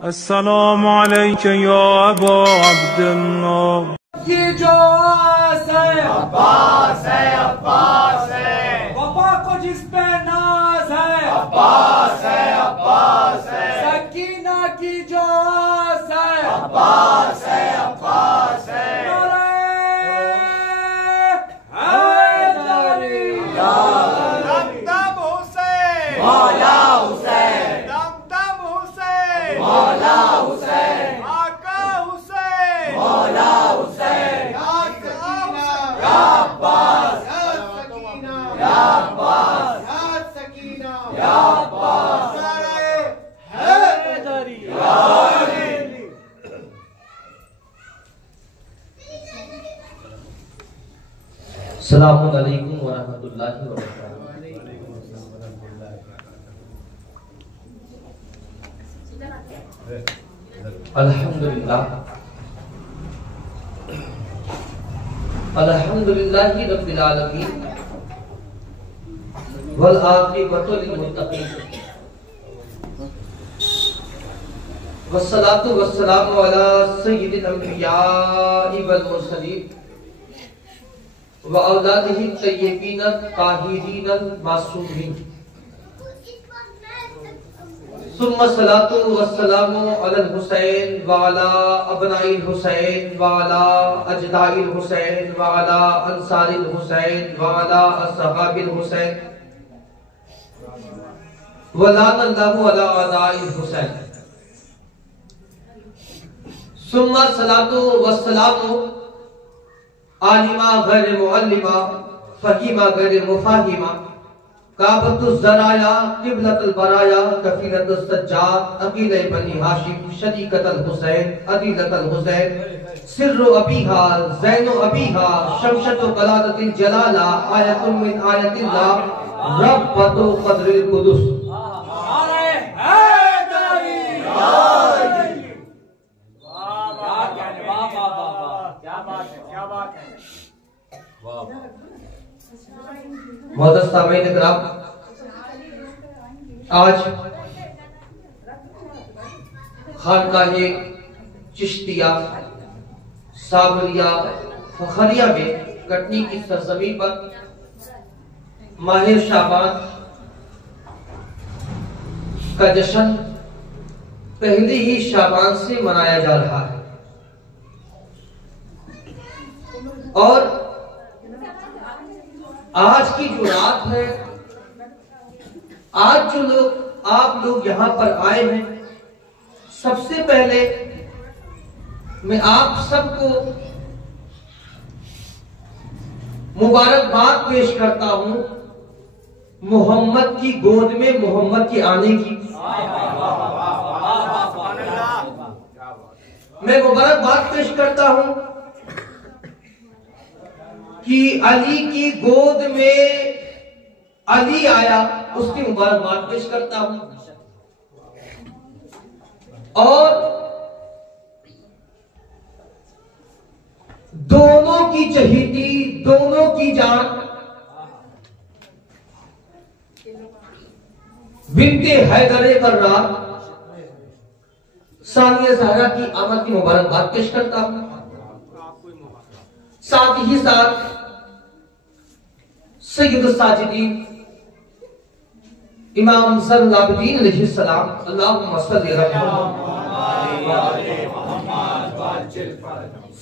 अस्सलामु अलैका या अबा अब्दुल्लाह। ये जो आस है अब्बास है, वफा को जिस पे नाज है अब्बास है, सकीना की जो आस है अब्बास है, मौला हुसैन, दम हुसैन, मौला हुसैन, आका हुसैन, मौला हुसैन, या अब्बास, या अब्बास, या अब्बास, हैदरी, या अली। अस्सलामु अलैकुम व रहमतुल्लाहि व बरकातहू। अल्हम्दुलिल्लाह अल्हम्दुलिल्लाहि रब्बिल आलमीन वल आक़िबतु लिल मुत्तक़ीन वस्सलातु वस्सलामु अला सय्यिदिल अंबिया'i वल मुरसलीन व औलादिही तय्यबीन ताहिरीन मासूमीन सुम्मा सलातु वस्सलामु अलल हुसैन व अला अबनाइल हुसैन व अला अजदाइल हुसैन व अला अंसारिल हुसैन व अला असहाबिल हुसैन व लानल्लाहु अला अदाइल हुसैन। सुम्मा सलातु वस्सलामु आलिमा गैर मुअल्लिमा फहीमा गैर मुफाहिमा काबतुल ज़राया क़िबलतुल बराया कफ़ीलतुल सज्जाद अक़ील बनी हाशिम शरीकतुल हुसैन अदीलतुल हुसैन सिर्रु अबीहा ज़ैनु अबीहा शमशतु कलादतिल जलाला आयतुम मिन आयतिल्लाह रब्बतु क़द्रिल कुदुस। मोहतरम सामीन इकराम, आज खानकाहे चिश्तिया साबरिया फखरिया में कटनी की सरजमी पर माह शाबान का जश्न पहले ही शाबान से मनाया जा रहा है और आज की जो रात है, आज जो लोग आप लोग यहां पर आए हैं, सबसे पहले मैं आप सबको मुबारकबाद पेश करता हूं मोहम्मद की गोद में मोहम्मद के आने की। मैं मुबारकबाद पेश करता हूं कि अली की गोद में अली आया, उसकी मुबारकबाद पेश करता हूं और दोनों की चहीती, दोनों की जान बिन्ते हैदर कर्रार सानिया ज़हरा की आमद की मुबारकबाद पेश करता हूं। साथ ही साथ सय्यदुस साजिदीन इमाम ज़ैनुल आबिदीन अलैहिस्सलाम अल्लाहुम्मा सल्लि अला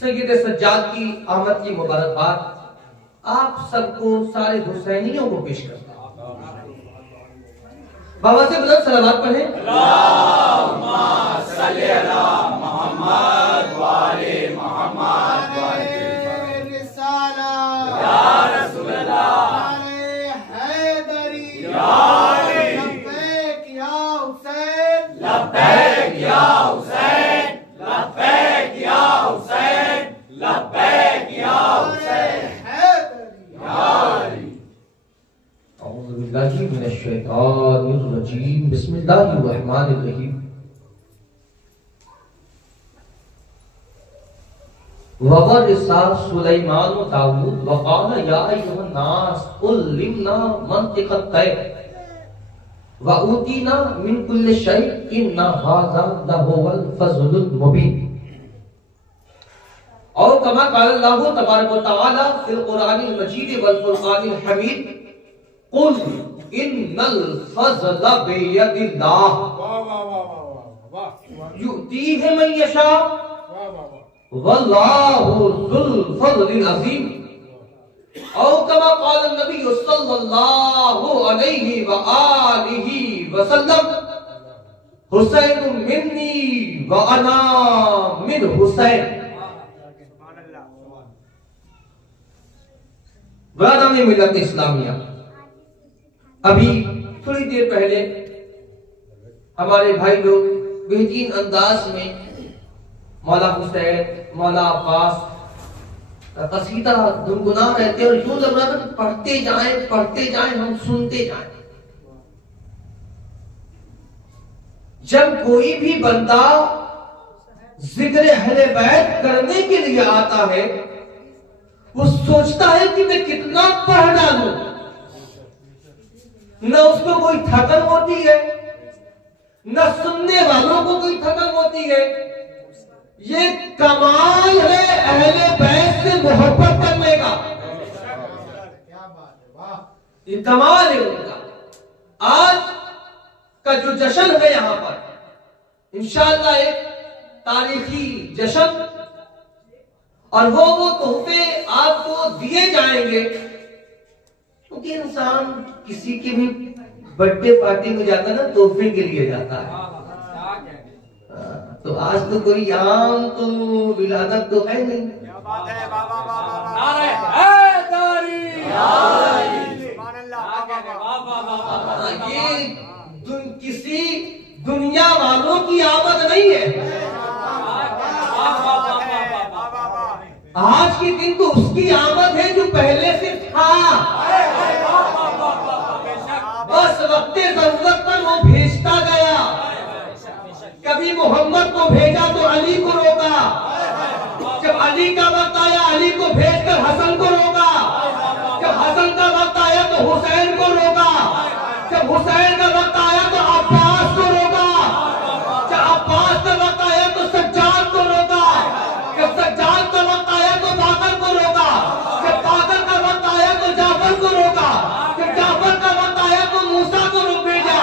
सय्यद सज्जाद की आमद की मुबारकबाद आप सबको सारे हुसैनियों को पेश करता हूं। बाबा से बुलंद सलावत पढ़ें। अल्लाहुम्मा सल्लि अला मुहम्मद व आले मुहम्मद व रिसाला या रसूल अल्लाह हैदरी या लब्बैक या हुसैन, लब्बैक या हुसैन, लब्बैक या हुसैन, लब्बैक या हुसैन हैदरी या अली। औज़ु बिल्लाहि मिनश शैतानिर रजीम, बिस्मिल्लाहिर रहमानिर रहीम। ववरिसा सुलैमान व दाऊद वक़ाल या अय्युहन नास उल्लिमना मंतिक़त तैर व ऊतीना मिन कुल्लि शै इन्ना हाज़ा लहुवल फज़लुल मुबीन। और कमा क़ाल अल्लाहु तबारक व तआला फिल कुरानिल मजीद वल फुरक़ानिल हमीद कुल इन्नल फज़ला बियदिल्लाह युतीहि मन यशा वल्लाहु ज़ुल फ़ज़लिल अज़ीम। और कमा क़ाल नबी सल्लल्लाहु अलैहि व आलिहि वसल्लम हुसैन मिन्नी व अना मिन हुसैन। ब्रदर मिल्लत इस्लामिया, अभी थोड़ी देर पहले हमारे भाई लोग बेहतरीन अंदाज में मौला हुसैन, मौला अब्बास कसीदा गुनगुना रहते और यूं लग रहा था पढ़ते जाएं हम सुनते जाएं। जब कोई भी बंदा जिक्र अहले बैत करने के लिए आता है वो सोचता है कि मैं कितना पढ़ डालूं, न उसको कोई थकन होती है न सुनने वालों को कोई थकन होती है। ये कमाल है अहले बैत से मोहब्बत करने का, ये कमाल है उनका। आज का जो जश्न है यहां पर इंशाअल्लाह एक तारीखी जश्न, और वो तोहफे आपको दिए जाएंगे, क्योंकि इंसान किसी की भी बर्थडे पार्टी में जाता है ना तोहफे के लिए जाता है। तो आज तो कोई आम तो विलादत तो है नहीं। ये किसी दुनिया वालों की आमद नहीं है। आज के दिन तो उसकी आमद है जो पहले से था, बस वक्ते जरूरत पर वो भेजता गया। कभी मोहम्मद को भेजा तो अली को रोका, जब अली का वक्त आया अली को भेजकर हसन को रोका, जब हसन का वक्त आया तो हुसैन को रोका, जब हुसैन का वक्त आया तो अब्बास को रोका, जब अब्बास का वक्त आया तो सज्जाद को रोका, जब सज्जाद का वक्त आया तो बाकर को रोका, जब बाकर का वक्त आया तो जाफर को रोका, जब जाफर का वक्त आया तो मूसा को भेजा,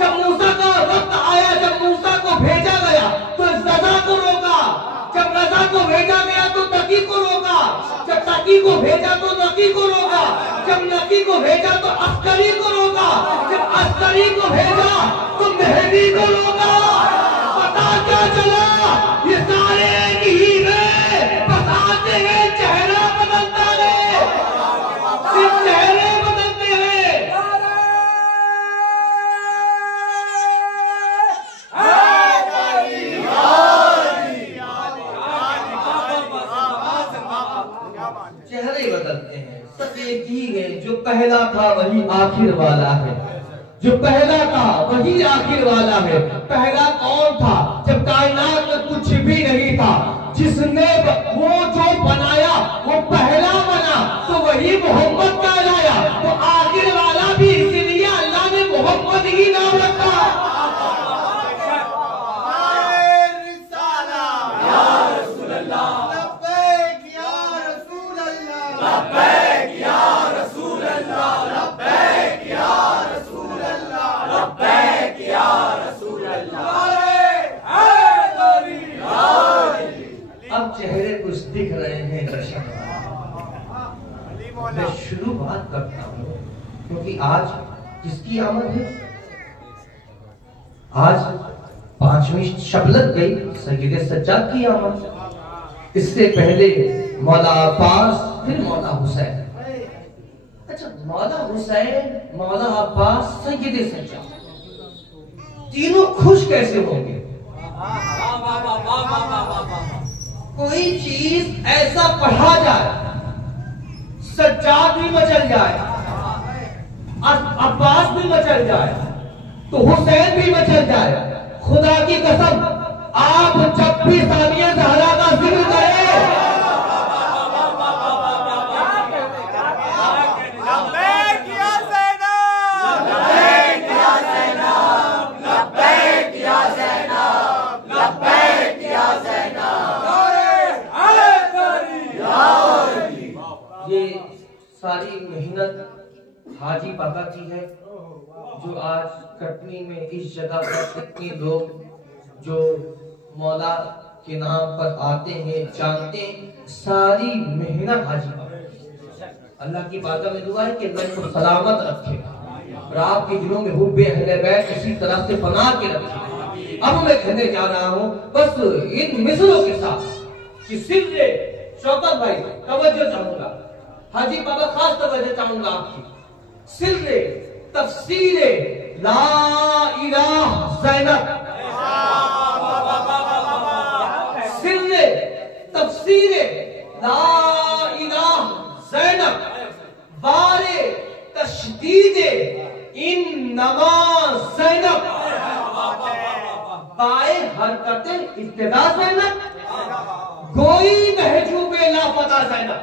जब मूसा का वक्त आया जब मूसा को भेजा गया तो रजा को रोका, जब रजा को भेजा गया तो तकी को रोका, जब तकी को भेजा तो नकी को रोका, जब नकी को भेजा तो अस्करी को रोका, जब अस्करी को भेजा तो मेहदी को रोका। पता क्या चला ये सारे एक ही है, बस आते हैं चेहरा बदलता है, सिर्फ चेहरे बदलते हैं। चेहरे बदलते हैं, सब एक ही है। जो पहला था वही आखिर वाला है, जो पहला था वही आखिर वाला है। पहला कौन था जब कायनात में कुछ भी नहीं था, जिसने वो जो बनाया वो पहला बना तो वही मोहम्मद कहलाया। तो आखिर वाला भी इसीलिए अल्लाह ने मोहम्मद ही नाम रखा। अब चेहरे कुछ दिख रहे हैं दर्शक। मैं शुरुआत करता हूँ क्योंकि आज किसकी आमद है? आज 5वीं शबलत गई सैयद सज्जाद की आमद। इससे पहले मौला अब्बास, फिर मौला हुसैन। अच्छा, मौला हुसैन, मौला अब्बास, सैयद सज्जाद, तीनों खुश कैसे होंगे? कोई चीज ऐसा पढ़ा जाए सज्जाद भी मचल जाए, अब्बास भी मचल जाए, तो हुसैन भी मचल जाए। खुदा की कसम, आप जब भी सानिया ज़हरा का जिक्र करें सारी मेहनत हाजी पापा की है, जो आज कटनी में इस जगह पर इतने लोग जो मौला के नाम पर आते हैं, जानते हैं, सारी मेहनत हाजी पापा। अल्लाह की बात में दुआ है कि अल्लाह को सलामत रखे और आपके दिलों में हुब्बे अहले बैत इसी तरह से बना के रखे। अब मैं कहने जा रहा हूँ बस इन मिसलों के साथ कि सिर्फ शौकत भाई तवज्जो चाहूंगा, हाजी बाबा खास तवज्जो चाहूंगा आपकी। सिर्फ तफसीर ला इलाहा ज़ैनब, सिर्फ तफसीर ला इलाहा ज़ैनब बारे तशदीद इन्नमा ज़ैनब, बाए हरकते इब्तिदा ज़ैनब, कोई महजूबे लापता ज़ैनब।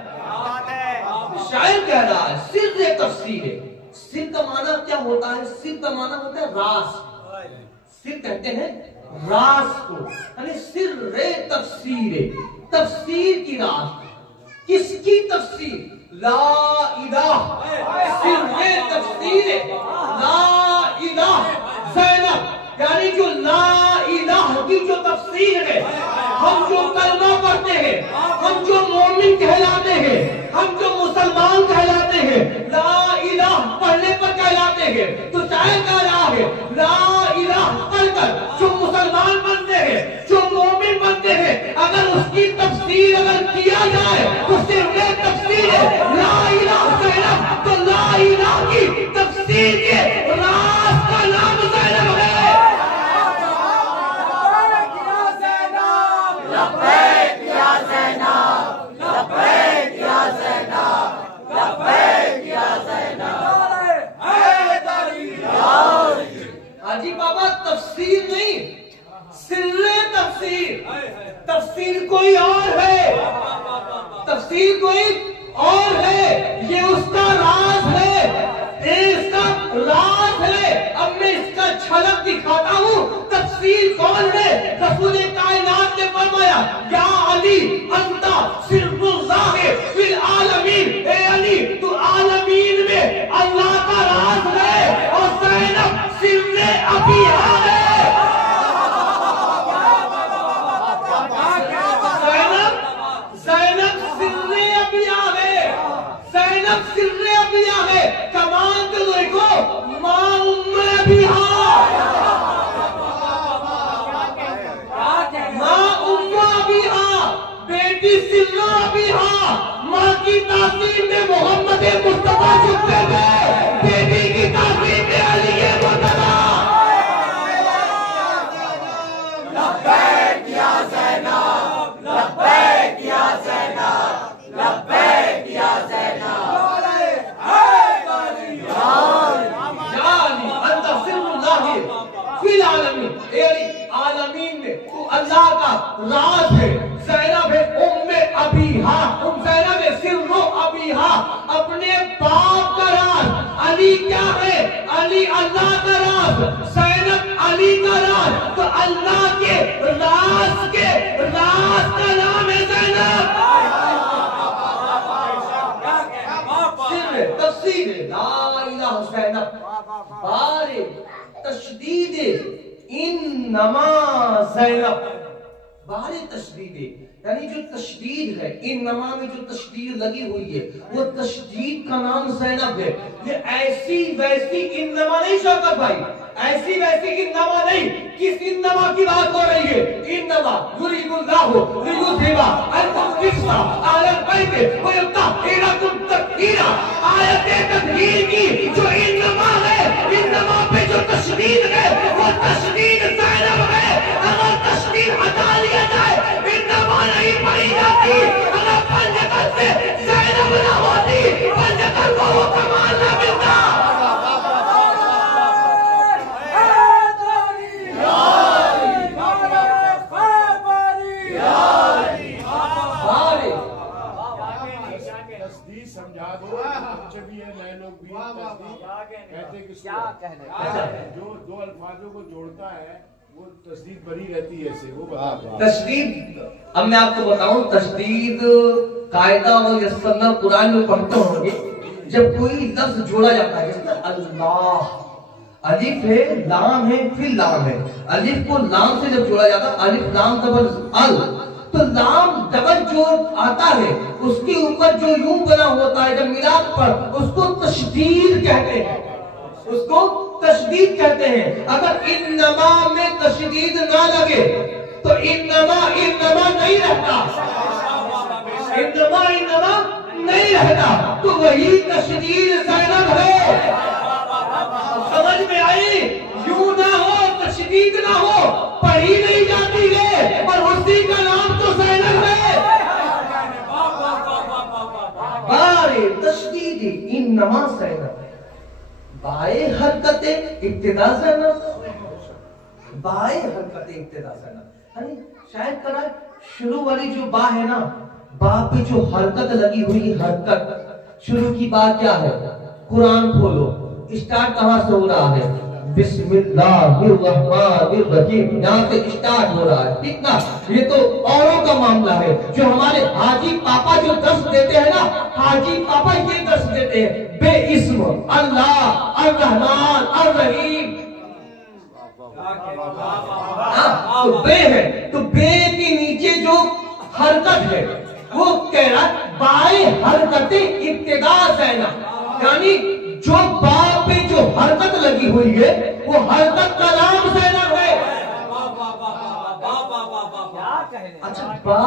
शायर कह रहा है सिर तफसीर है। सिर का माना क्या होता है? सिर का माना होता है राज। सिर कहते हैं राज को, यानी सिर तफसीर, तफसीर की राज। किसकी तफसीर? ला इलाहा, सिर तफसीर ला इलाहा ज़ैनब, यानी जो ला इलाहा की जो तफसीर है, हम जो कलमा पढ़ते हैं, हम जो मोमिन कहलाते हैं, हम जो मुसलमान कहलाते हैं, ला इलाहा पढ़ने पर कहलाते हैं। तो शायद कह रहा है ला इलाहा पढ़कर जो मुसलमान बनते हैं, जो मोमिन बनते हैं, अगर उसकी तफसीर अगर किया जाए तो सिर्फ तफसीर है ला इलाहा ज़ैनब। तो ला इलाहा की तफसीर के राज का नाम ज़ैनब है। हाजी बाबा तफसीर नहीं, सिर्रे तफसीर। तफसीर कोई और है, तफसीर कोई और है, ये उसका राज है, ये इसका राज है। अब मैं इसका झलक दिखाता हूँ तफसीर कौन है। रसूल कायनात ने फरमाया या अली अंता सिर्फुज़्ज़ाहिर फिल आलमीन, ए अली तू आलमीन में अल्लाह का राज है और ज़ैनब सिर्रे अबिया है। ज़ैनब सिर्रे अबिया है, ज़ैनब सिर्रे अबिया है। कमाल तो देखो, मां उम्मे अबिया, मां उम्मा अबिया, बेटी सिर्रा अबिया। मां की तासीर में मोहम्मद मुस्तफा छुपते थे, बेटी की तासीर में अली मुर्तज़ा। लब्बैक या ज़ैनब, लब्बैक या ज़ैनब, लब्बैक या ज़ैनब। फिल आलमीन, आलमीन में तू अल्लाह का राज है। ज़ैनब है उम्मे अबीहा, ज़ैनब है सिर्रो अबीहा, अपने बाप का राज। अली क्या है? अली अल्लाह का राज, ज़ैनब अली का राज। तो अल्लाह के राज का नाम है ज़ैनब। सिर तफसीर ला इलाहा ज़ैनब बारे तशदीद इन्नमा ज़ैनब, बारे तशदीद यानी जो तशदीद है, इन्नमा में जो तशदीद लगी हुई है वो तशदीद का नाम ज़ैनब है। ये ऐसी वैसी इन्नमा नहीं शौकत भाई, ऐसी वैसी इन्नमा नहीं। किस इन्नमा की बात हो रही है? इन्नमा युरीदुल्लाहु लियुज़हिबा अन्कुम रिज्सा अहलल बैत व युतहिरकुम तत्हीरा। आयत तत्हीर की जो इन्नमा है, इन्नमा पे जो तशदीद है वो तशदीद ज़ैनब है। अगर तशदीद हटा लिया जाए, इन्नमा नहीं पढ़ी जाती। अगर पंजतन से ज़ैनब न होती, पंजतन को वो कमाल न मिलता। समझा दो, बच्चे भी है, नए लोग भी कहते कि जो दो अल्फाजों को जोड़ता है वो तस्दीद बनी रहती है, ऐसे वो तस्दीद। अब मैं आपको बताऊं, तस्दीद कायदा और यस्सरना कुरान में पढ़ते होंगे जब कोई लफ्ज जोड़ा जाता है, जैसे अल्लाह, अलिफ है, लाम है, फिर लाम है, अलिफ को लाम से जब जोड़ा जाता है, अलिफ लाम डबल अल, तो लाम डबल जो आता है उसके ऊपर जो यूं बना होता है, जब मिलाप पर उसको तशदीद कहते हैं, उसको तशदीद कहते हैं। अगर इन्नमा में तशदीद ना लगे तो इन्नमा इन्नमा नहीं रहता, इन्नमा इन्नमा नहीं रहता, तो वही तशदीद ज़ैनब है। समझ में आई? यूं ना हो, तशदीद ना हो, पढ़ी नहीं जाती है और उसी का नाम तो ज़ैनब है। बारे तशदीद इन्नमा ज़ैनब, बाए हरकते इब्तिदा ज़ैनब, बाए हरकते इब्तिदा ज़ैनब, यानी शायद करा शुरू वाली जो बा है ना, बा पे जो हरकत लगी हुई, हरकत शुरू की बात क्या है? कुरान खोलो, स्टार्ट कहां से हो रहा है? बिस्मिल्लाहिर्रहमानिर्रहीम, यहाँ से स्टार्ट हो रहा है, ठीक ना? ये तो औरों का मामला है। जो हमारे हाजी पापा जो दर्श देते हैं ना, हाजी पापा ये दर्श देते हैं बेइस्म अल्लाह अर्रहमान अर्रहीम, तो बे है, तो बे के नीचे जो हरकत है वो कह रहा बाए हरकते इब्तिदा ज़ैनब, यानी जो बा पे जो हरकत लगी हुई है वो हरकत का नाम ज़ैनब है। अच्छा, बा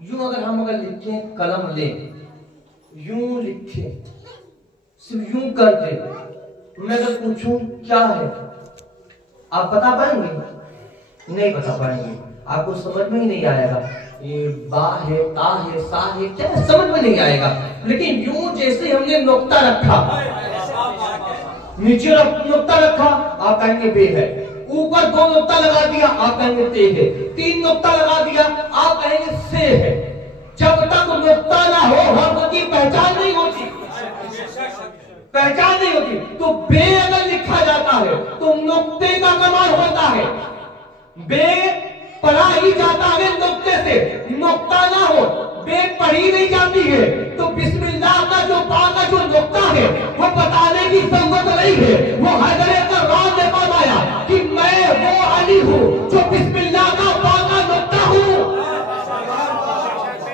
यूं अगर लिखें, कलम ले, यूं लिखे, सिर्फ यूं कर दे, मैं अगर पूछूं क्या है, आप बता पाएंगे? नहीं बता पाएंगे, आपको समझ में ही नहीं आएगा। ये बा है, ता है, सा है, क्या है, समझ में नहीं आएगा। लेकिन यूं जैसे हमने नुक्ता रखा, नीचे नुक्ता रखा, आप कहेंगे बे है, ऊपर 2 नुक्ता लगा दिया, आप कहेंगे ते है, 3 नुक्ता लगा दिया, आप कहेंगे से है। जब तक नुक्ता ना हो हर्फ की पहचान नहीं होती, पहचान नहीं होती। तो बे अगर लिखा जाता है तो नुक्ते का कमाल होता है, बे पढ़ा ही जाता है नुक्ते से, नुक्ता ना हो बे पढ़ी नहीं जाती है। तो बिस्मिल्लाह का जो बा का जो नुक्ता है वो बताने की जरूरत नहीं है। वो हैदर करराम ने फरमाया कि मैं वो अली हूँ जो बिस्मिल्लाह का बा का नुक्ता हूँ,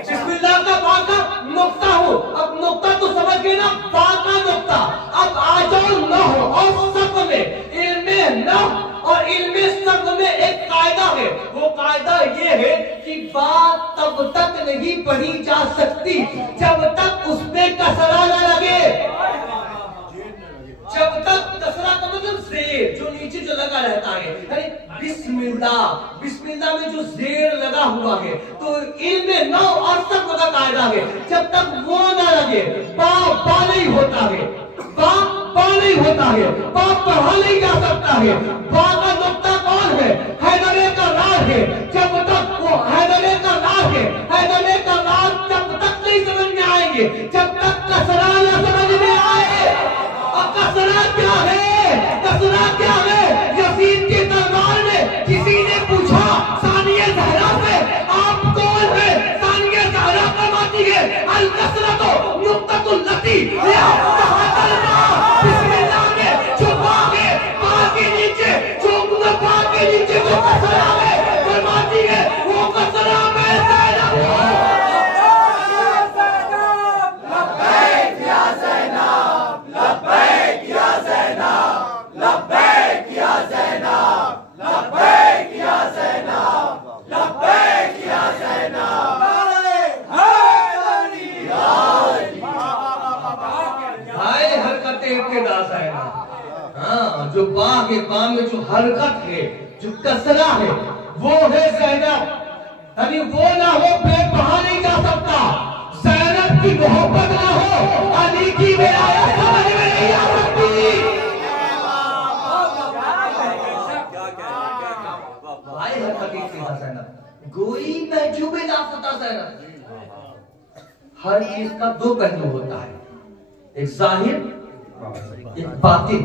बिस्मिल्लाह का बा का नुक्ता हूँ। अब नुक्ता तो समझ गए ना, बा का नुक्ता। अब आ जाओ नहव और सर्फ में, इल्मे नहव और इल्मे सर्फ में एक कायदा है। वो कायदा ये है कि बात तब तक नहीं पढ़ी जा सकती जब तक उसमें कसरा न लगे, जब तक कसरा का मतलब जेर जो नीचे जो लगा रहता है। अरे बिस्मिल्लाह, बिस्मिल्लाह में जो जेर लगा हुआ है तो इल्मे नौ और सर्फ का कायदा है, जब तक वो न लगे बा नहीं होता है, बा नहीं होता है, बा पढ़ा नहीं जा सकता है। बा का नुक्ता कौन है? हैदर कररार है। जब तक वो हैदर कररार है, हैदर कररार जब तक नहीं समझ में आएंगे जब तक कसरा न समझ में आए। और कसरा क्या है? कसरा क्या है? यजीद के दरबार में किसी ने पूछा सानिया ज़हरा से, आप कौन है? सानिया ज़हरा फरमाती है अल कसरा तो नुक्ततुल लती, बिस्मिल्लाह में जो बा है, बा के नीचे जो बा के नीचे जो कसरा है फरमाती है वो कसरा में ज़ैनब है। लब्बैक या ज़ैनब, लब्बैक या ज़ैनब, लब्बैक या ज़ैनब, लब्बैक या ज़ैनब, लब्बैक या ज़ैनब। हाय हरकते इब्तिदा ज़ैनब। हाँ, जो बा के बा में जो हरकत है, जो कसरा है, वो है ज़ैनब। यानी वो ना हो बे पढ़ा नहीं जा सकता। ज़ैनब की मोहब्बत ना हो अली की विलायत समझ में नहीं आ सकती। हाय हरकते इब्तिदा ज़ैनब, गोई महजूबे लाफता ज़ैनब। हर चीज का 2 पहलू होता है, एक जाहिर एक बातिन,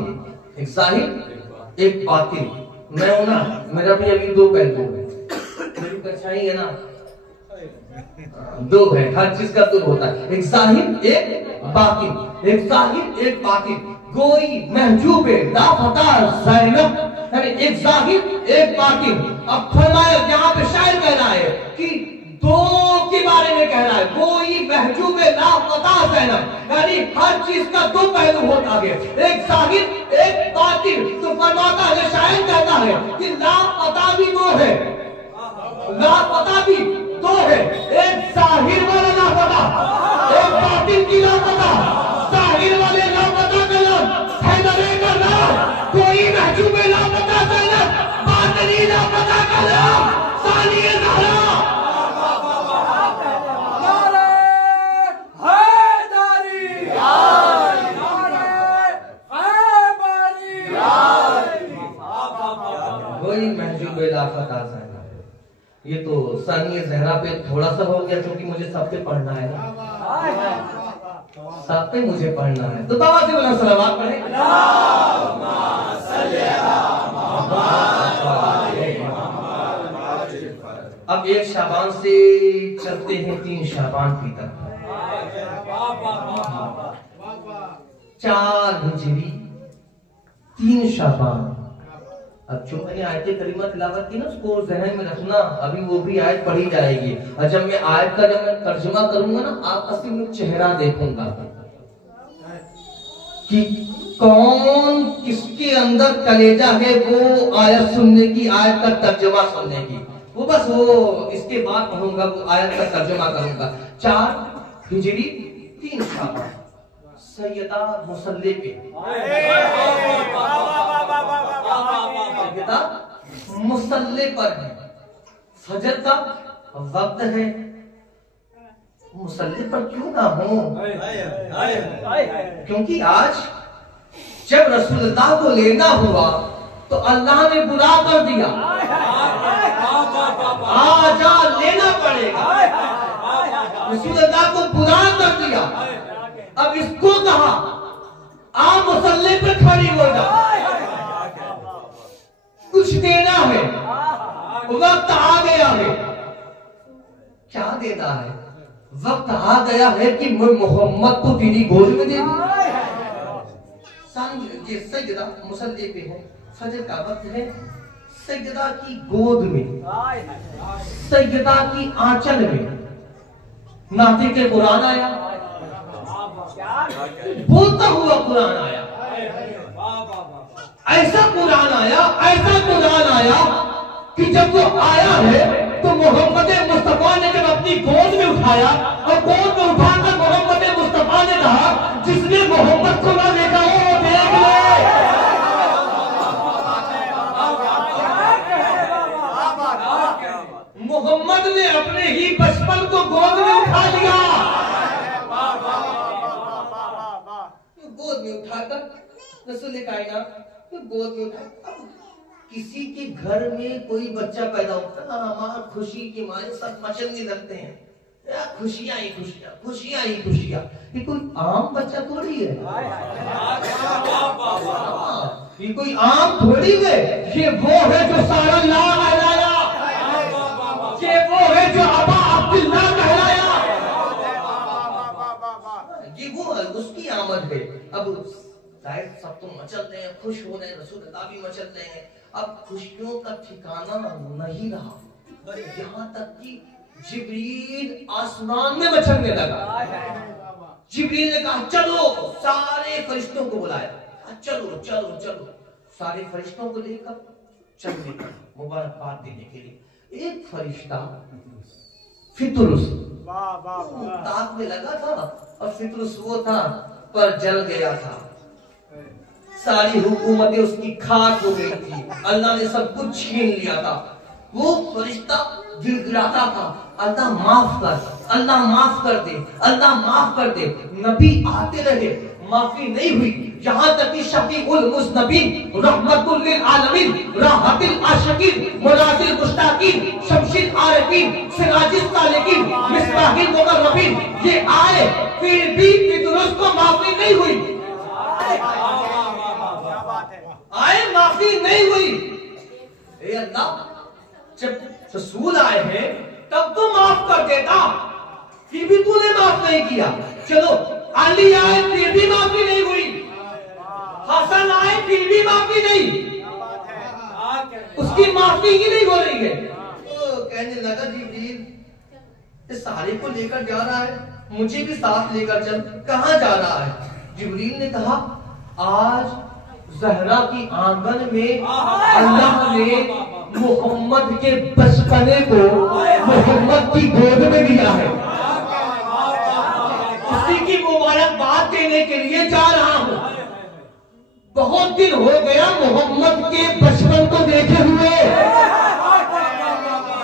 एक जाहिर एक बातिन। मैं हूं ना, मेरा भी अभी 2 पहलू है, मेरी परछाई है ना, 2 है, हर चीज का 2 होता है, एक जाहिर एक बातिन, एक जाहिर एक बातिन। गोई महजूबे लापता ज़ैनब, यानी एक जाहिर एक बातिन। अब फरमाया यहाँ पे शायर कह रहा है कि दो के बारे में कह रहा है, गोई महजूबे लापता ज़ैनब, यानी हर चीज का दो पहलू होता है, एक जाहिर एक बातिन। तो फरमाता है शायर कहता है कि लापता भी दो है, लापता भी दो है, एक जाहिर वाला लापता, एक बातिन की लापता। जाहिर वाले लापता का नाम हैदरे का नाम, कोई महजूबे लापता ज़ैनब, बातिनी लापता का नाम सानिया ज़हरा। कोई महजूबे लापता ज़ैनब, ये तो सानिया ज़हरा पे थोड़ा सा हो गया, क्योंकि मुझे सब पे पढ़ना है ना, सब पे मुझे पढ़ना है। तो तवा से बोला सलावत पढ़े। अब 1 शाबान से चलते हैं 3 शाबान की तरफ। 4 हिजरी 3 शाबान। अब जो मैंने आयत करीमा तिलावत की ना, उसको ज़हन में रखना, अभी वो भी आयत पढ़ी जाएगी। और जब मैं आयत का जब मैं तर्जुमा करूंगा ना, आपका सिर्फ चेहरा देखूंगा कि कौन किसके अंदर कलेजा है वो आयत सुनने की, आयत का तर्जुमा सुनने की। वो बस वो इसके बाद कहूंगा, वो आयत का तर्जुमा करूंगा। 4 हिजरी 3 शाबान, सैयदा मुसल्ले पे, सैयदा मुसल्ले पर है, फजर का वक्त है, मुसल्ले पर क्यों ना हो, क्योंकि आज जब रसूलुल्लाह को लेना हुआ तो अल्लाह ने बुला कर दिया, आजा लेना पड़ेगा, रसूलुल्लाह को बुला कर दिया। अब इसको कहा आप मुसल्ले पर खड़ी हो जाओ, कुछ देना है, वक्त आ गया है। क्या देना है? वक्त आ गया है कि मोहम्मद को तेरी गोद में दे दूं। ये सजदा मुसल्ले पे है, फजर का वक्त है, सजदा की गोद में, सजदा की आंचल में नाते के कुरान आया, बोलता हुआ कुरान आया, ऐसा कुरान आया, ऐसा कुरान आया कि जब वो आया है तो मोहम्मद मुस्तफा ने जब अपनी गोद में उठाया और गोद में उठाकर मोहम्मद मुस्तफा ने कहा, जिसने मोहम्मद को ना देखा वो देख ले। मोहम्मद ने अपने ही बचपन को गोद में उठा लिया, गोद में उठाकर रसूल कायनात गोद में उठा। अब किसी के घर में कोई बच्चा पैदा होता है, हमारा खुशी के मारे सब मचलने लगते हैं, खुशियां ही खुशियां, खुशियां ही खुशियां। ये कोई आम बच्चा थोड़ी है, ये कोई आम थोड़ी है, ये वो है जो सारा नाम कहलाया, ये वो है जो अबा अब्दुल्ला कहलाया, ये वो है, उसकी आमद है। अब शायद सब तो मचल रहे हैं, खुश हो रहे हैं, रसूलुल्लाह भी मचल रहे हैं। अब खुशियों का ठिकाना नहीं रहा, यहाँ तक कि जिब्रील आसमान में मचलने लगा। जिब्रील ने कहा चलो, सारे फरिश्तों को बुलाया, चलो चलो चलो, सारे फरिश्तों को लेकर चलने का मुबारकबाद देने के लिए। एक फरिश्ता फितरुस ताक में लगा था और फितरुस वो था पर जल गया था, सारी हुकूमतें उसकी खाक हो गई थी, अल्लाह ने सब कुछ छीन लिया था। वो फरिश्ता गिड़गिड़ाता था, अल्लाह माफ कर, अल्लाह माफ कर दे, अल्लाह माफ कर दे। नबी आते रहे, माफी नहीं हुई, यहाँ तक कि शफीउल मुज़नबीन, रहमतुल लिल आलमीन, राहतिल आशिकीन, मुनाजिल मुश्ताकीन, शमशील आरिफीन, सिराजिल सालिकीन, मिसबाहिल मुकर्रबीन, ये आए, फिर भी फितरुस को माफी नहीं हुई, आए माफी नहीं हुई। ए अल्लाह, जब रसूल आए हैं तब तो माफ कर देता, फिर भी तूने माफ नहीं किया। चलो अली आए फिर भी माफी नहीं हुई, हसन आए फिर भी माफी नहीं, उसकी माफी ही नहीं हो रही है। तो कहने लगा जिब्रील इस सारे को लेकर जा रहा है, मुझे भी साथ लेकर चल, कहां जा रहा है? जिब्रील ने कहा आज ज़हरा की आंगन में अल्लाह ने मोहम्मद के बचपने को मोहम्मद की गोद में दिया है, उसी की मुबारकबाद देने के लिए जा रहा हूं। बहुत दिन हो गया मोहम्मद के बचपन को देखे हुए,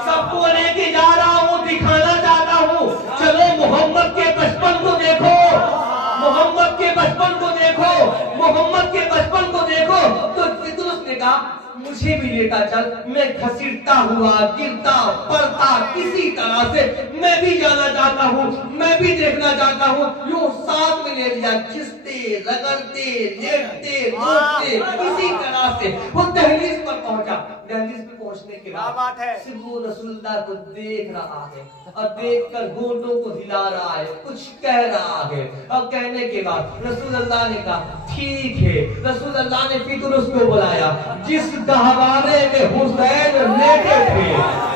सबको लेके जा रहा हूं, दिखाना चाहता हूं, चलो मोहम्मद के बचपन को देखो, मोहम्मद के बचपन को देखो, मोहम्मद के बचपन को देखो। तो फितरुस ने कहा मुझे भी लेता चल, मैं घसीटता हुआ गिरता पड़ता किसी तरह से मैं भी जाना चाहता हूँ, मैं भी देखना चाहता हूँ। यूं साथ में ले लिया, खिसते रगड़ते लेटते रोटते किसी तरह से वो दहलीज पर पहुंचा। दहलीज पे पहुंचने के बाद सिर्फ वो रसूलुल्लाह को देख रहा है और देखकर होठों को हिला रहा है, कुछ कह रहा है। और कहने के बाद रसूलुल्लाह ने कहा ठीक है। रसूलुल्लाह ने फितरुस को बुलाया, जिस गहवारे में हुसैन लेटे थे,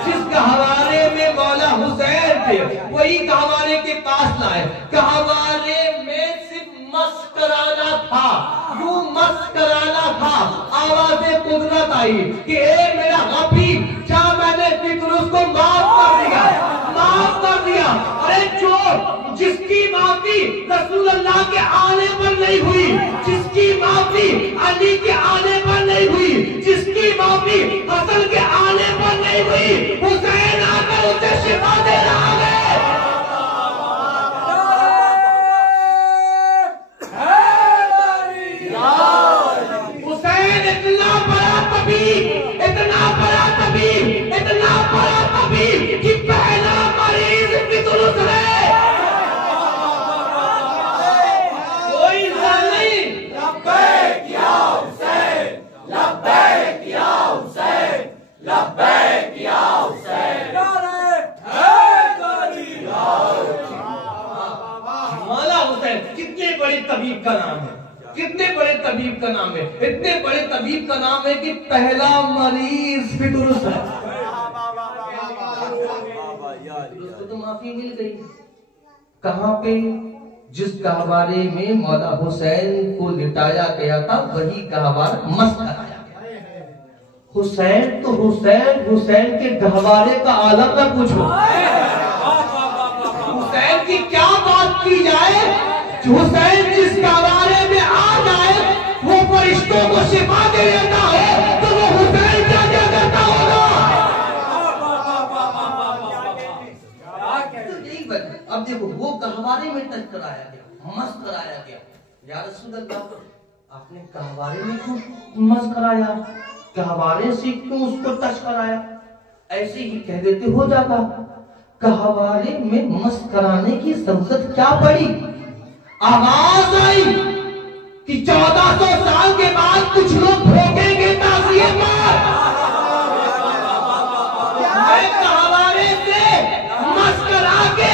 जिस गहवारे में मौला हुसैन थे, वही गहवारे के पास लाए। गहवारे में सिर्फ मस्कराना था, यूं मस्कराना था। आवाज़े कुदरत आई कि ए मेरा हबीब, क्या मैंने फितरुस को माफ कर दिया, माफ कर दिया। अरे चोर जिसकी माफी रसूलुल्लाह के आने पर नहीं हुई, जिसकी माफी अली के आने पर नहीं हुई, जिसकी माफी हसन के आने पर नहीं हुई, हुसैन आकर उसे शिफा दे रहा है। हुसैन इतना बड़ा तबीब, इतना बड़ा तबीब, इतना बड़ा तबीब कि पहला मरीज फितरुस है। कितने बड़े तबीब का नाम है, कितने बड़े तबीब का नाम है, इतने बड़े तबीब का नाम है कि पहला मरीज फितरुस है। फितरुस तो माफी मिल गई। कहां पे? जिस गहवारे में मौला हुसैन को लिटाया गया था, वही गहवारा मस्त कराया गया। हुसैन तो हुसैन, हुसैन के गहवारे का आलम न पूछो, हुसैन की क्या बात की जाए। हुसैन जिस गहवारे में आ जाए वो फरिश्तों को शिफा दे देता है, तो वो हुसैन क्या क्या करता होगा। अब देखो वो गहवारे में टच कराया गया, मस्त कराया गया। या रसूलुल्लाह आपने गहवारे में क्यों मस्त कराया, गहवारे से क्यों उसको टच कराया? ऐसे ही कह देते हो जाता। गहवारे में मस्त कराने की जरूरत क्या पड़ी? आवाज आई कि 1400 साल के बाद कुछ लोग भोगेंगे ताज़िए पर। मैं गहवारे से मस्त करा के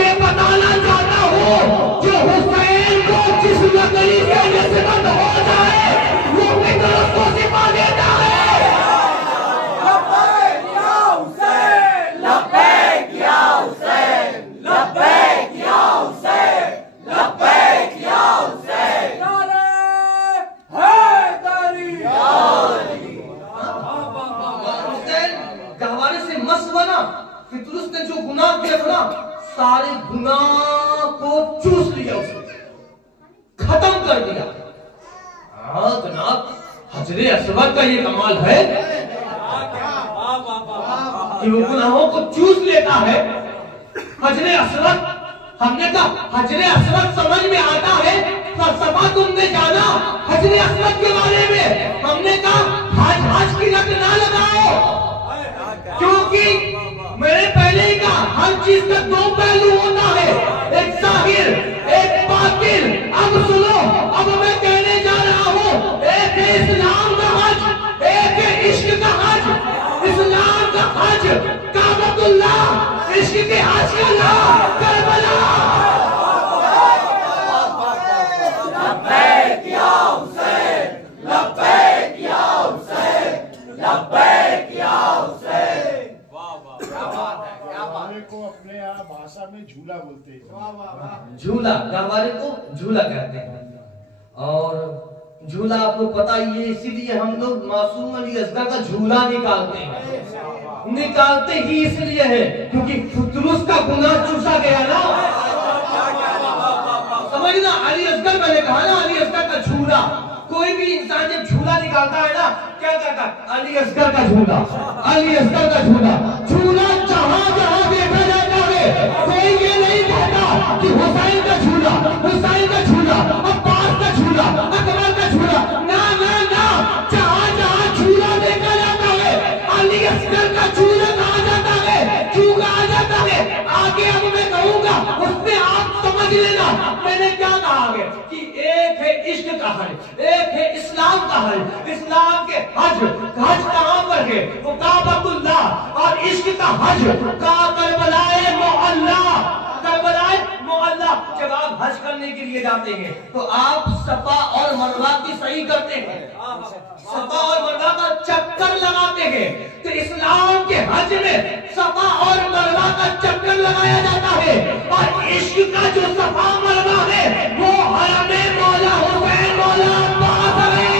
ये बताना चाहता हूँ, जो हुसैन को जिस नगरी से निस्बत हो जाए वो फितरुस को शिफा देता है। लब्बैक या हुसैन, लब्बैक या हुसैन, लब्बैक या हुसैन, लब्बैक या हुसैन, नारे हैदरी। हुसैन गहवारे से मस्त बना। फितरुस ने जो गुनाह किया था ना, सारे गुनाह को चूस लिया, उसने खत्म कर दिया। जनाब हजरे अस्वद का ये कमाल है कि वो गुनाहों को चूस लेता है। हजरे अस्वद, हमने कहा हजरे अस्वद समझ में आता है, फलसफा तुमने जाना हजरे अस्वद के बारे में। हमने कहा हज की लत ना लगाओ, क्योंकि मैंने पहले ही कहा हर चीज का दो पहलू होता है, एक जाहिर एक बातिन। अब सुनो, अब मैं कहने जा रहा हूँ, एक है इस्लाम का हज, एक है इश्क का हज। इस्लाम का हज काबतुल्लाह, इश्क के हज का नाम करबला। को अपने यहाँ भाषा में झूला बोलते हैं। झूला गहवारे को झूला कहते हैं। और झूला आपको पता ही है, इसीलिए हम लोग मासूम अली असगर का झूला निकालते हैं। निकालते ही इसलिए है क्योंकि फुतरूस का गुनाह चूसा गया ना, समझना। अली असगर मैंने कहा ना, अली असगर का झूला। कोई भी इंसान जब झूला निकालता है ना, क्या कहता है? अली असगर का झूला, अली असगर का झूला। झूला जहां जहां देखा जाता है, कोई ये नहीं कहता कि हुसैन का झूला, हुसैन का झूला, अब्बास का झूला, अकबर का झूला। ना ना ना, जहां जहां झूला देखा जाता है, अली असगर का झूला कहा जाता है। क्यों कहा जाता है? आगे अब मैं कहूंगा, उसमें आप समझ लेना मैंने क्या कहा है कि एक है इश्क का हज, एक है इस्लाम का हज। इस्लाम के हज, हज कहां पर है? वो काबतुल्लाह। और इश्क का हज का करबलाए मोहल्ला, करबलाए मोहल्ला। जब आप हज करने के लिए जाते हैं तो आप सफा और मरवा की सही करते हैं, सफा और मरवा का चक्कर लगाते हैं। तो इस्लाम के हज में सफा और मरवा का चक्कर लगाया जाता है। और इश्क का जो सफा मरवा है वो हरमे मौला हुसैन मौला अब्बास है।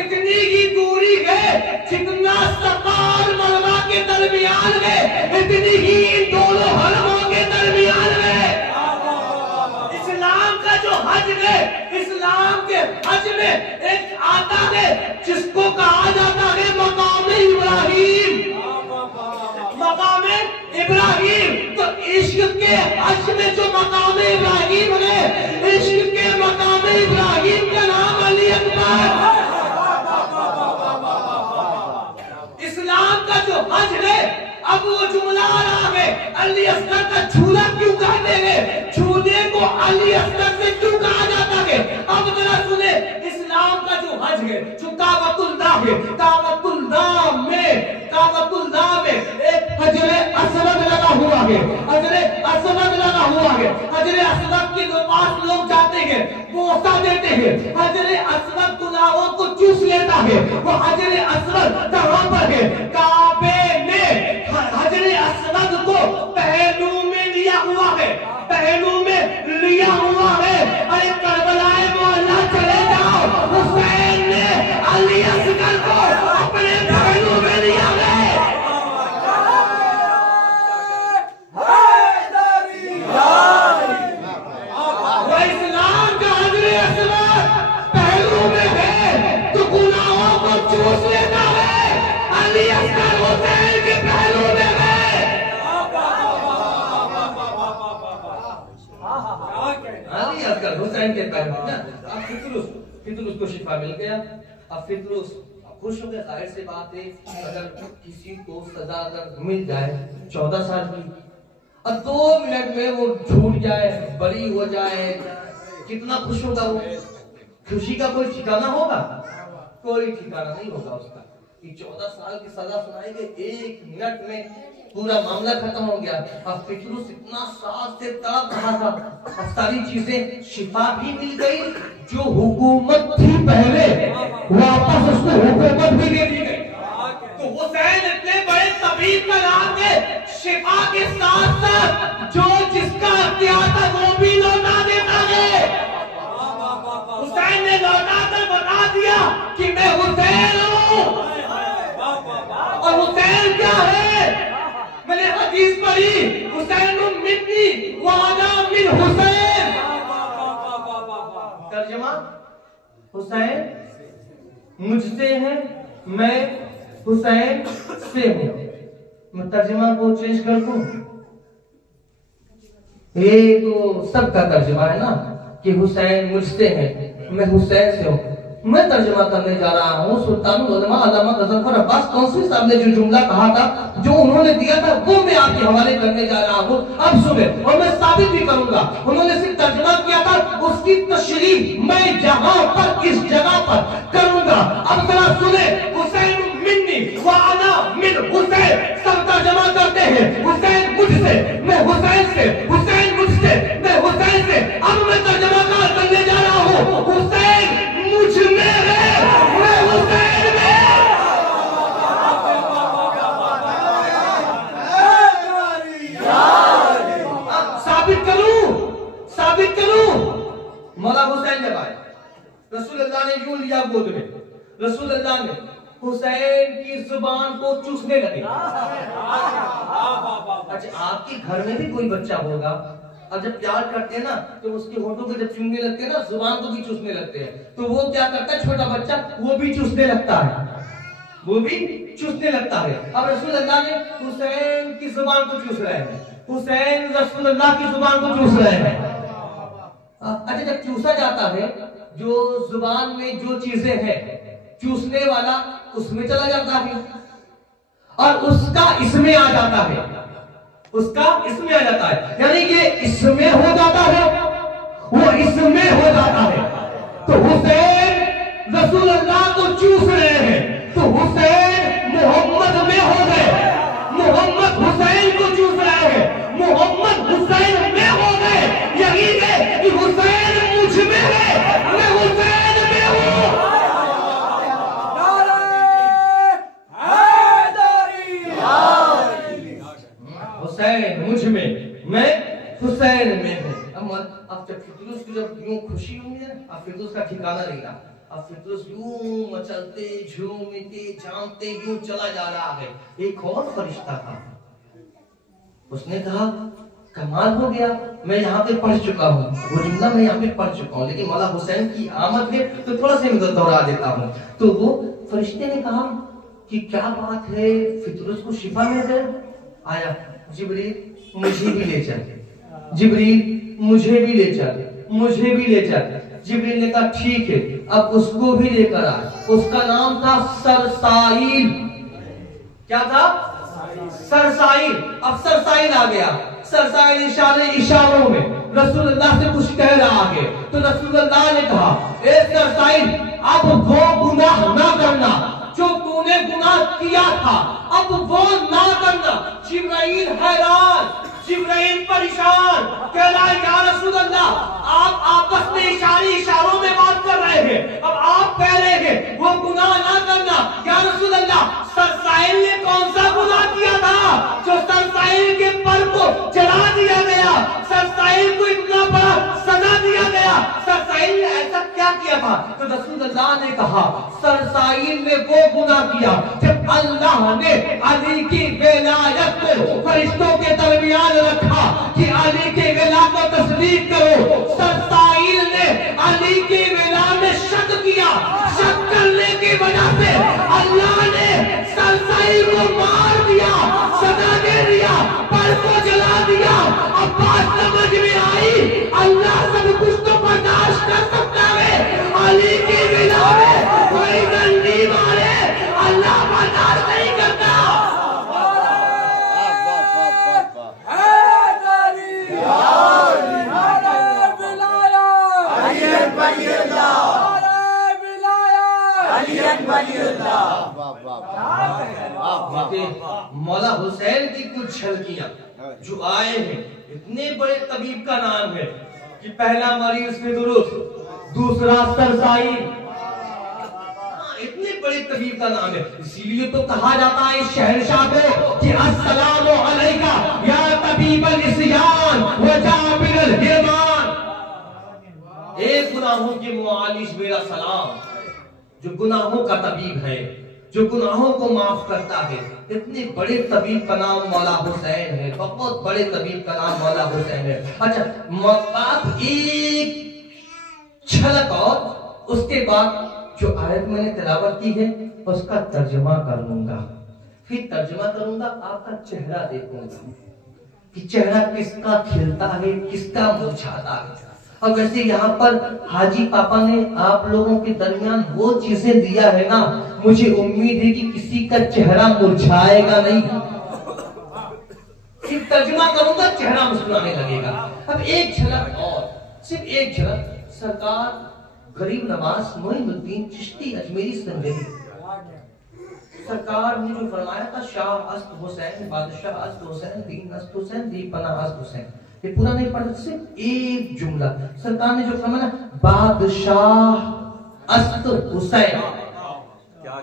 इतनी ही दूरी है जितना सफा और मरवा के दरमियान है, इतनी ही इन दोनों हरमों के दरमियान है। इस्लाम का जो हज है, इस्लाम के हज में एक आता है जिसको कहा जाता है मकाम इब्राहिम, मकाम इब्राहिम। तो इश्क के हज में जो मकाम इब्राहिम है, इश्क के मकाम इब्राहिम का नाम अली अकबर। इस्लाम का जो हज है, अब वो जुमला आ रहा है, अली असगर का झूला क्यों कहते हैं? झूले को अली असगर से क्यों कहा जाता है? अब जरा सुने, इस्लाम का जो हज है, जो काबतुल्लाह है, काबतुल्लाह में एक हजरे असवद लगा हुआ है, हजरे असवद लगा हुआ है। हजरे असवद के पास लोग जाते हैं, बोसा देते हैं। हजरे असवद गुनाहों को चूस लेता है। वो हजरे असवद कहां पर है? काबे में। हजरे असवद को पहलू में लिया हुआ है, पहलू में लिया हुआ है। अरे करबलाए मोहल्ला चले जाओ, हुसैन ने अली असगर को अपने पहलू में लिया है। वो इस्लाम का हजरे असवद पहलू में है तो गुनाहों को चूस लेता है। अली असगर हुसैन के पहलू में है। अली असगर हुसैन के पहलू में। अब फितरूस को शिफा मिल गया। अब फितरूस खुश हो गया। जाहिर सी बात है, अगर किसी को सजा अगर मिल जाए 14 साल की और 2 मिनट में वो छूट जाए, बरी हो जाए, कितना खुश होगा वो। खुशी का कोई ठिकाना होगा? कोई ठिकाना नहीं होगा उसका। कि 14 साल की सजा सुनाएंगे, 1 मिनट में पूरा मामला खत्म हो गया। अब फितरूस इतना साथ से तड़प रहा था, अब सारी चीजें शिफा भी मिल गई। जो हुकूमत थी पहले, वापस उसको हुकूमत भी दे दी गई। तो हुसैन इतने बड़े तबीब का नाम है, शिफा के साथ साथ जो जिसका अख्तियार था वो भी लौटा देता है। हुसैन ने लौटा कर बता दिया कि मैं हुसैन हूँ। और हुसैन क्या है? मैंने हदीस पढ़ी, हुसैन मिन्नी व अना मिन हुसैन। तर्जुमा, हुसैन मुझसे है, मैं हुसैन से हूं। मैं तर्जुमा को चेंज कर दूं? ये तो सबका तर्जुमा है ना कि हुसैन मुझसे है, मैं हुसैन से हूं। मैं तर्जुमा करने जा रहा हूँ सुल्तानुल उलमा अल्लामा गज़नफ़र अब्बास कौसरी साहब ने जो जुमला कहा था, जो उन्होंने दिया था, वो मैं आपके हवाले करने जा रहा हूँ। अब सुने, और मैं साबित भी करूंगा। उन्होंने सिर्फ तर्जुमा किया था, उसकी तशरीह मैं जहां पर इस जगह पर करूंगा। अब जरा सुने, हुसैन मिन्नी व अना मिन हुसैन, सब तर्जुमा करते हैं। हुसैन मुझसे, मैं हुसैन से, हुसैन मुझसे, मैं हुसैन से। अब मैं तर्जुमा करने जा रहा हूँ, हुसैन मुझ में है, मैं हुसैन में। हुसैन की जुबान को चूसने लगे। अच्छा, आपके घर में भी कोई बच्चा होगा, अब जब प्यार करते हैं ना तो उसके होठों को जब चूमने लगते हैं ना, जुबान को भी चूसने लगते हैं, तो वो क्या करता है, छोटा बच्चा वो भी चूसने लगता है, वो भी चूसने लगता है। अब रसूल अल्लाह ने हुसैन की जुबान को चूस रहे हैं, हुसैन रसूल अल्लाह की जुबान को चूस रहे हैं। अच्छा, जब चूसा जाता है, जो जुबान में जो चीजें हैं, चूसने वाला उसमें चला जाता है और उसका इसमें आ जाता है, उसका इसमें आ जाता है, यानी कि इसमें हो जाता है, वो इसमें हो जाता है। तो हुसैन रसूल अल्लाह को चूस रहे हैं, तो हुसैन मोहम्मद में हो गए, मोहम्मद हुसैन को चूस रहे हैं, मोहम्मद हुसैन में हो गए। यही है कि हुसैन मुझ में है, मैं हुसैन में हूं। हुसैन मुझ में, मैं हुसैन में हूं। अब जब फितरुस की जब यूं खुशी हुई है, अब फितरुस का ठिकाना नहीं रहा, अब फितरुस यूं मचलते झूमते झांकते यूं चला जा रहा है। एक और फरिश्ता था, उसने कहा कमाल हो गया, मैं यहाँ पे पढ़ चुका हूँ, वो जुमला मैं यहाँ पे पढ़ चुका हूँ, लेकिन मौला हुसैन की आमद है तो थोड़ा सा मैं दोहरा देता हूँ। तो वो फरिश्ते ने कहा कि क्या बात है, फितरुस को शिफा मिल गया। आया जिब्रील मुझे भी ले चल, जिब्रील मुझे भी ले चल, मुझे भी ले चल। जिब्रील ने कहा ठीक है, अब उसको भी लेकर आए। उसका नाम था सरसाइल। क्या था? सरसाइल। अब सरसाइल आ गया, सरसाइल इशारों में रसूलुल्लाह से कुछ कह रहा है, तो रसूलुल्लाह ने कहा ए सरसाइल, अब वो गुनाह ना करना जो तूने गुनाह किया था, अब वो ना करना। जिब्राइल हैरान, जिब्राइल परेशान, कह रहा है या रसूलल्लाह, आप आपस में इशारों में बात कर रहे हैं, अब आप कह रहे हैं वो गुनाह ना करना। या रसूलल्लाह, सरसाइल ने कौन सा गुनाह किया था जो सरसाइल के पर को जला दिया गया, सरसाइल को इतना बड़ा सजा दिया गया, सरसाइल ने ऐसा क्या किया था? तो रसूलुल्लाह ने कहा सरसाइल ने वो गुनाह किया जब अल्लाह ने अली की विलायत को फरिश्तों के दरमियान रखा कि अली के विला को तस्दीक करो। सरसाइल ने अली की विला में शक किया, शक करने की वजह से अल्लाह ने सरसाइल को मार दिया, सजा दे दिया, पर को जला दिया। अब बात समझ में आई, अल्लाह सब कुछ तो बर्दाश्त कर सकता है, अली की विला में कोई गंदी मारे अल्लाह बर्दाश्त नहीं करता। मौला हुसैन की कुछ झलकियां जो आए हैं, इतने बड़े तबीब का नाम है कि पहला मरीज फितरुस, दूसरा सरसाइल, इतने बड़े तबीब का नाम है। इसीलिए तो कहा जाता है इस शहंशाह को कि अस्सलामु अलैका या तबीबल इस्यान व जाबिरल हिरमान। एक गुनाहों के मुआलिज मेरा सलाम, जो गुनाहों का तबीब है, जो गुनाहों को माफ करता है। इतने बड़े तबीब का नाम मौला हुसैन है, बहुत बड़े तबीब का नाम मौला हुसैन है। अच्छा, आप एक झलक और उसके बाद जो आयत मैंने तिलावत की है उसका तर्जुमा कर लूंगा, फिर तर्जुमा करूंगा, आपका चेहरा देखूंगा कि चेहरा किसका खिलता है, किसका मुरझाता है। और वैसे यहाँ पर हाजी पापा ने आप लोगों के दरमियान वो चीजें दिया है ना, मुझे उम्मीद है कि किसी का चेहरा मुरझाएगा नहीं। सिर्फ तर्जुमा करूंगा, चेहरा मुस्कुराने लगेगा। अब एक झलक और, सिर्फ एक झलक। सरकार गरीब नवाज मोइनुद्दीन चिश्ती अजमेरी संजरी सरकार ने जो फरमाया था, शाह अस्त हुसैन, बादशाह अस्त हुसैन, दीन अस्त हुसैन, दी पना अस्त हुसैन, ये पूरा नहीं पढ़ा, सिर्फ एक जुमला सरकार ने जो फरमाया, बादशाह अस्त हुसैन। क्या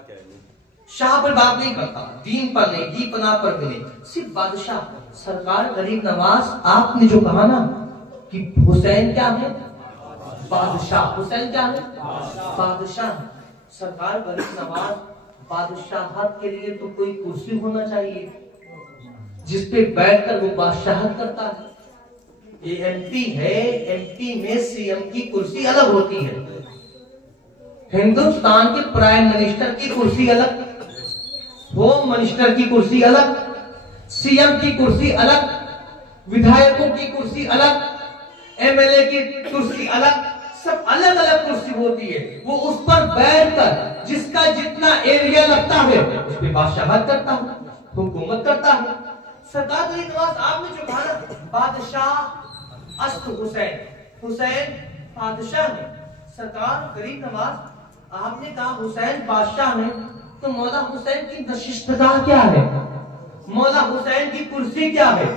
शाह पर बात नहीं करता, दीन पर नहीं, दी पना पर भी नहीं, सिर्फ बादशाह। सरकार गरीब नवाज, आपने जो कहा ना कि हुसैन क्या है, बादशाह, हुसैन क्या है, बादशाह। सरकार गरीब नवाज बादशाहत के लिए तो कोई कुर्सी होना चाहिए जिसपे बैठकर वो बादशाहत करता है। ये एमपी है, एमपी में सीएम की कुर्सी अलग होती है, हिंदुस्तान के प्राइम मिनिस्टर की कुर्सी अलग, होम मिनिस्टर की कुर्सी अलग, सीएम की कुर्सी अलग, विधायकों की कुर्सी अलग, एमएलए की कुर्सी अलग, सब अलग अलग कुर्सी होती है। वो उस पर बैठकर जिसका जितना एरिया लगता है उस पर बादशाहत करता है, हुकूमत करता है। सरकार गरीब नवाज आपने जो कहा ना बादशाह अस्त हुसैन, हुसैन बादशाह है, सरकार गरीब नवाज आपने कहा हुसैन बादशाह है, तो मौला हुसैन की नशिस्तगाह क्या है, मौला हुसैन की कुर्सी क्या है,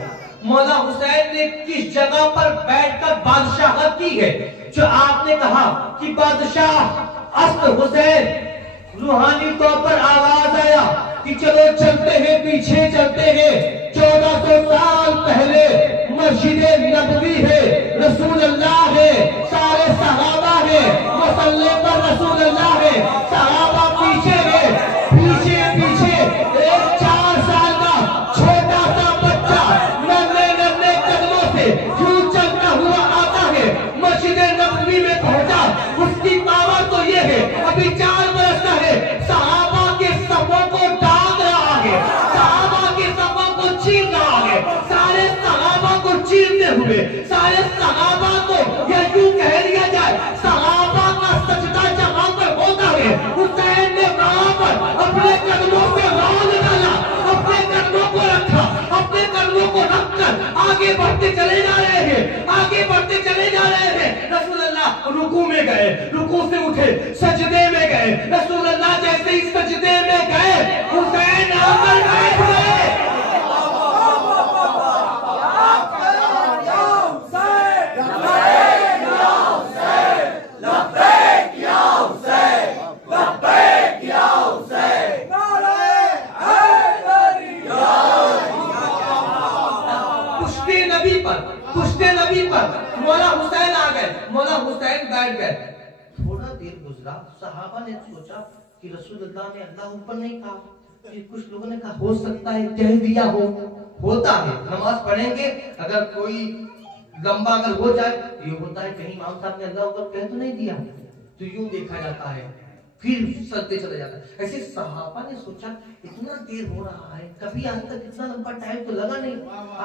मौला हुसैन ने किस जगह पर बैठकर बादशाहत की है? जो आपने कहा कि बादशाह अस्त हुसैन, रूहानी तौर पर आवाज आया कि चलो चलते हैं, पीछे चलते हैं, 1400 साल पहले मस्जिद नबवी है, रसूल अल्लाह है, सारे सहाबा है, मसल्ले पर रसूल अल्लाह है, सहाबा पीछे है, पीछे पीछे एक 4 साल का छोटा सा बच्चा नन्हे नन्हे कदमों से यूं चलता हुआ आता है, मस्जिद नबवी में पहुंचा। उसकी पावर तो ये है, अभी 4 बरस का है, सहाबा के सबों को दाग रहा है, सहाबा के सबों को छीन रहा है, सारे सहाबा को चीरते हुए, सारे सहाबा को यह यूं कह दिया जाए सहाबा का सजदा जहां पर होता है, हुसैन ने वहां पर अपने कदमों पे राज डाला, अपने कदमों को रखा, अपने कदमों को रखकर आगे बढ़ते चले जा रहे हैं, आगे बढ़ते चले जा रहे हैं। रसूल अल्लाह रुकू में गए, रुकू से उठे, सजदे में गए, रसूल अल्लाह जैसे ही सजदे में गए हुसैन आकर बैठ गए। पुश्ते नबी पर मौला हुसैन आ गए, मौला हुसैन बैठ गए। थोड़ा देर गुजरा, सहाबा ने सोचा कि रसूल अल्लाह ने अल्लाह ऊपर नहीं कहा, कि कुछ लोगों ने कहा हो सकता है कह दिया हो, होता है नमाज पढ़ेंगे अगर कोई लंबा अगर हो जाए ये होता है कहीं इमाम साहब ने अल्लाह ऊपर कह तो नहीं दिया, तो यूं देखा जाता है, फिर सजदे चले जाता है। ऐसे सहाबा ने सोचा इतना देर हो रहा है, कभी आज तक इतना लंबा टाइम तो लगा नहीं,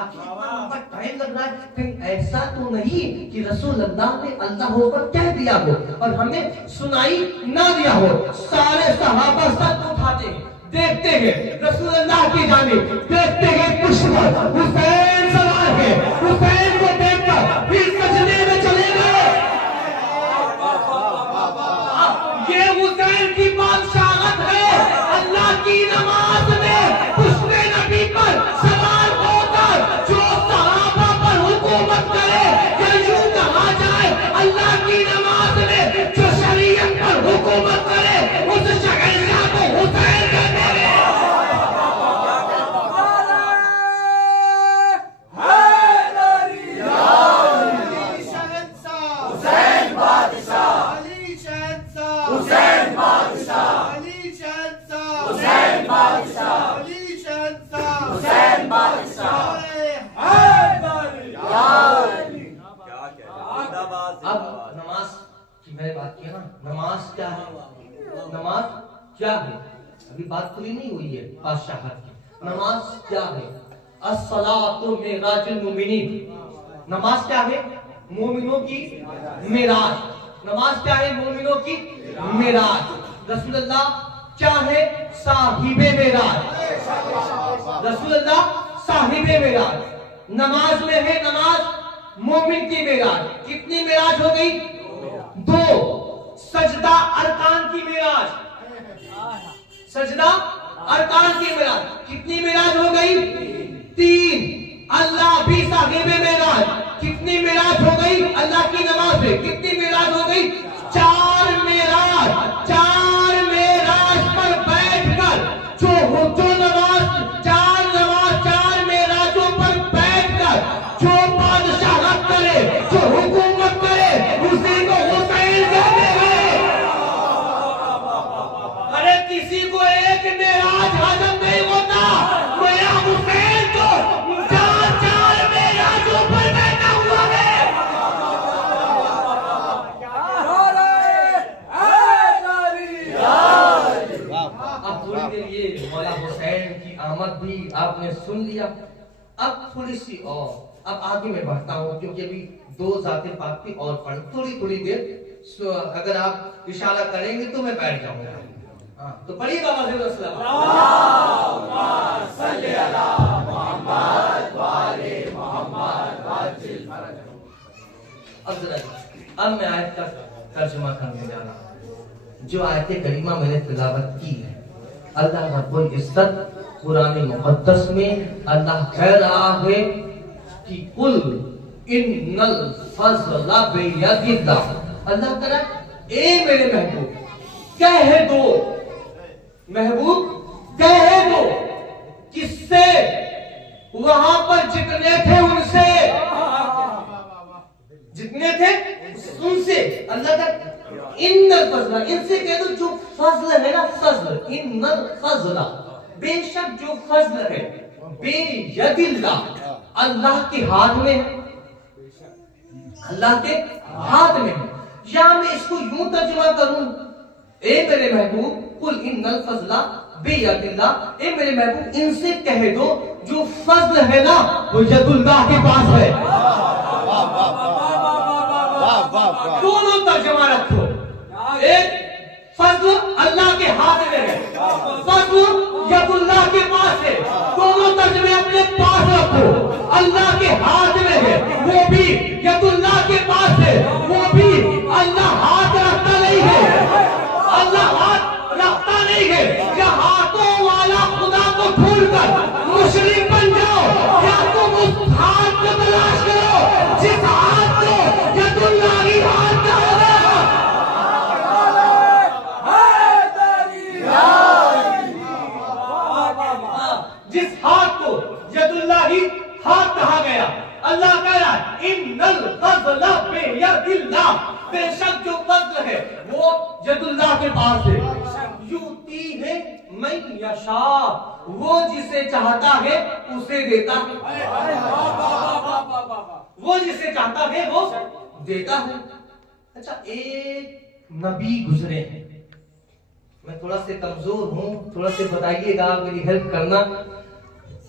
आखिर इतना लंबा टाइम लग रहा है, कहीं ऐसा तो नहीं कि रसूल अल्लाह ने अल्लाह पर कह दिया हो और हमें सुनाई ना दिया हो। सारे सहाबा सर उठाते हैं, देखते हैं रसूल अल्लाह की जानिब, देखते हैं पुष्प हुसैन सवार है, हुसैन को देखकर फिर सजदे में चले गए। ये हुसैन की बादशाहत है। अल्लाह की नमाज में पुष्पे नबी पर सवार होकर जो सहाबा पर हुकूमत करे, या यूं कहा जाए अल्लाह की नमाज में जो शरीयत पर हुकूमत करे, उस शहंशाह को हुसैन कहते हैं। अब नमाज की मैंने बात किया ना, नमाज क्या है, नमाज क्या है, अभी बात पूरी नहीं हुई है बादशाहत की। नमाज क्या है? अस्सलातु मिराजुल मुमिनीन, नमाज क्या है? मोमिनों की मिराज। नमाज क्या है? मोमिनों की मिराज। रसूलुल्लाह क्या है? साहिबे मिराज। रसूलुल्लाह साहिबे मिराज। नमाज में है नमाज मोमिन की मिराज। कितनी मिराज हो गई? 2। सजदा अरकान की मिराज, सजदा अरकान की मिराज। कितनी मिराज हो गई? 3। अल्लाह भी साहिबे मिराज। कितनी मिराज हो गई? अल्लाह की नमाज में कितनी मिराज हो गई? 4 मिराज। 4 मिराज पर बैठकर जो नमाज, 4 मिराजों पर बैठकर जो बादशाहत करे, जो हुकूमत करे, उसी को हुसैन कहते हैं। अरे किसी को एक एक मेराज हजम नहीं होता। मेरा हुसैन तो चार चार मेराजों पर बैठा हुआ है। अब थोड़ी देर ये मौला हुसैन की आमद भी आपने सुन लिया। अब थोड़ी सी और अब आगे मैं बढ़ता हूँ, क्योंकि अभी दो ज़ाते पाक की और पढ़ थोड़ी देर अगर आप इशारा करेंगे तो मैं बैठ जाऊंगा। हाँ, तो पढ़िए बाबा ज़िंदा अब मैं आयत का तर्जुमा करने जा रहा हूँ। जो आयत करीमा मैंने तिलावत की है, अल्लाह रब्बुल इज्जत कुरान मुक़द्दस में अल्लाह कह रहा है कि कुल इन्नल फज़ला बियदिल्लाह। अल्लाह कह रहा है ए मेरे महबूब कह दो, महबूब कह दो किससे? वहां पर जितने थे उनसे, जितने थे उनसे। अल्लाह का इन्नल फज़ला, इनसे कह दो जो फज़ल है ना, फज़ल इन्नल फज़ला, बेशक जो फज़ल है बियदिल्लाह, अल्लाह के हाथ में है, अल्लाह के हाथ में है। या मैं इसको यूं तर्जुमा करूं, ए मेरे महबूब कुल इन्नल फज़ला बियदिल्लाह, ए मेरे महबूब इनसे कह दो जो फज़ल है ना वो यदुल्लाह के पास है। दोनों तर्जुमा रखो, एक फज़ल अल्लाह के हाथ में है, फज़ल यदुल्लाह के पास है। दोनों तर्जुमे अपने पास रखो। अल्लाह के हाथ में है, वो भी यदुल्लाह के पास है, वो भी अल्लाह हाथ रखता नहीं है, अल्लाह हाथ रखता नहीं है। या हाथों वाला खुदा को भूलकर मुशरिक बन जाओ, या तुम उस हाथ को तलाश करो जिस हाथ को यदुल्लाह ही हाथ का होगा। जिस हाथ को यदुल्लाह ही हाथ कहा गया। अल्लाह कह रहा है इन्नल फज़ला बियदिल्लाह, बेशक जो फज़ल है वो यदुल्लाह के पास है। यूती है मैं यशा, वो जिसे चाहता है उसे देता है, वो जिसे चाहता है वो देता है। अच्छा, एक नबी गुजरे हैं, मैं थोड़ा से कमजोर हूँ, थोड़ा से बताइएगा, मेरी हेल्प करना।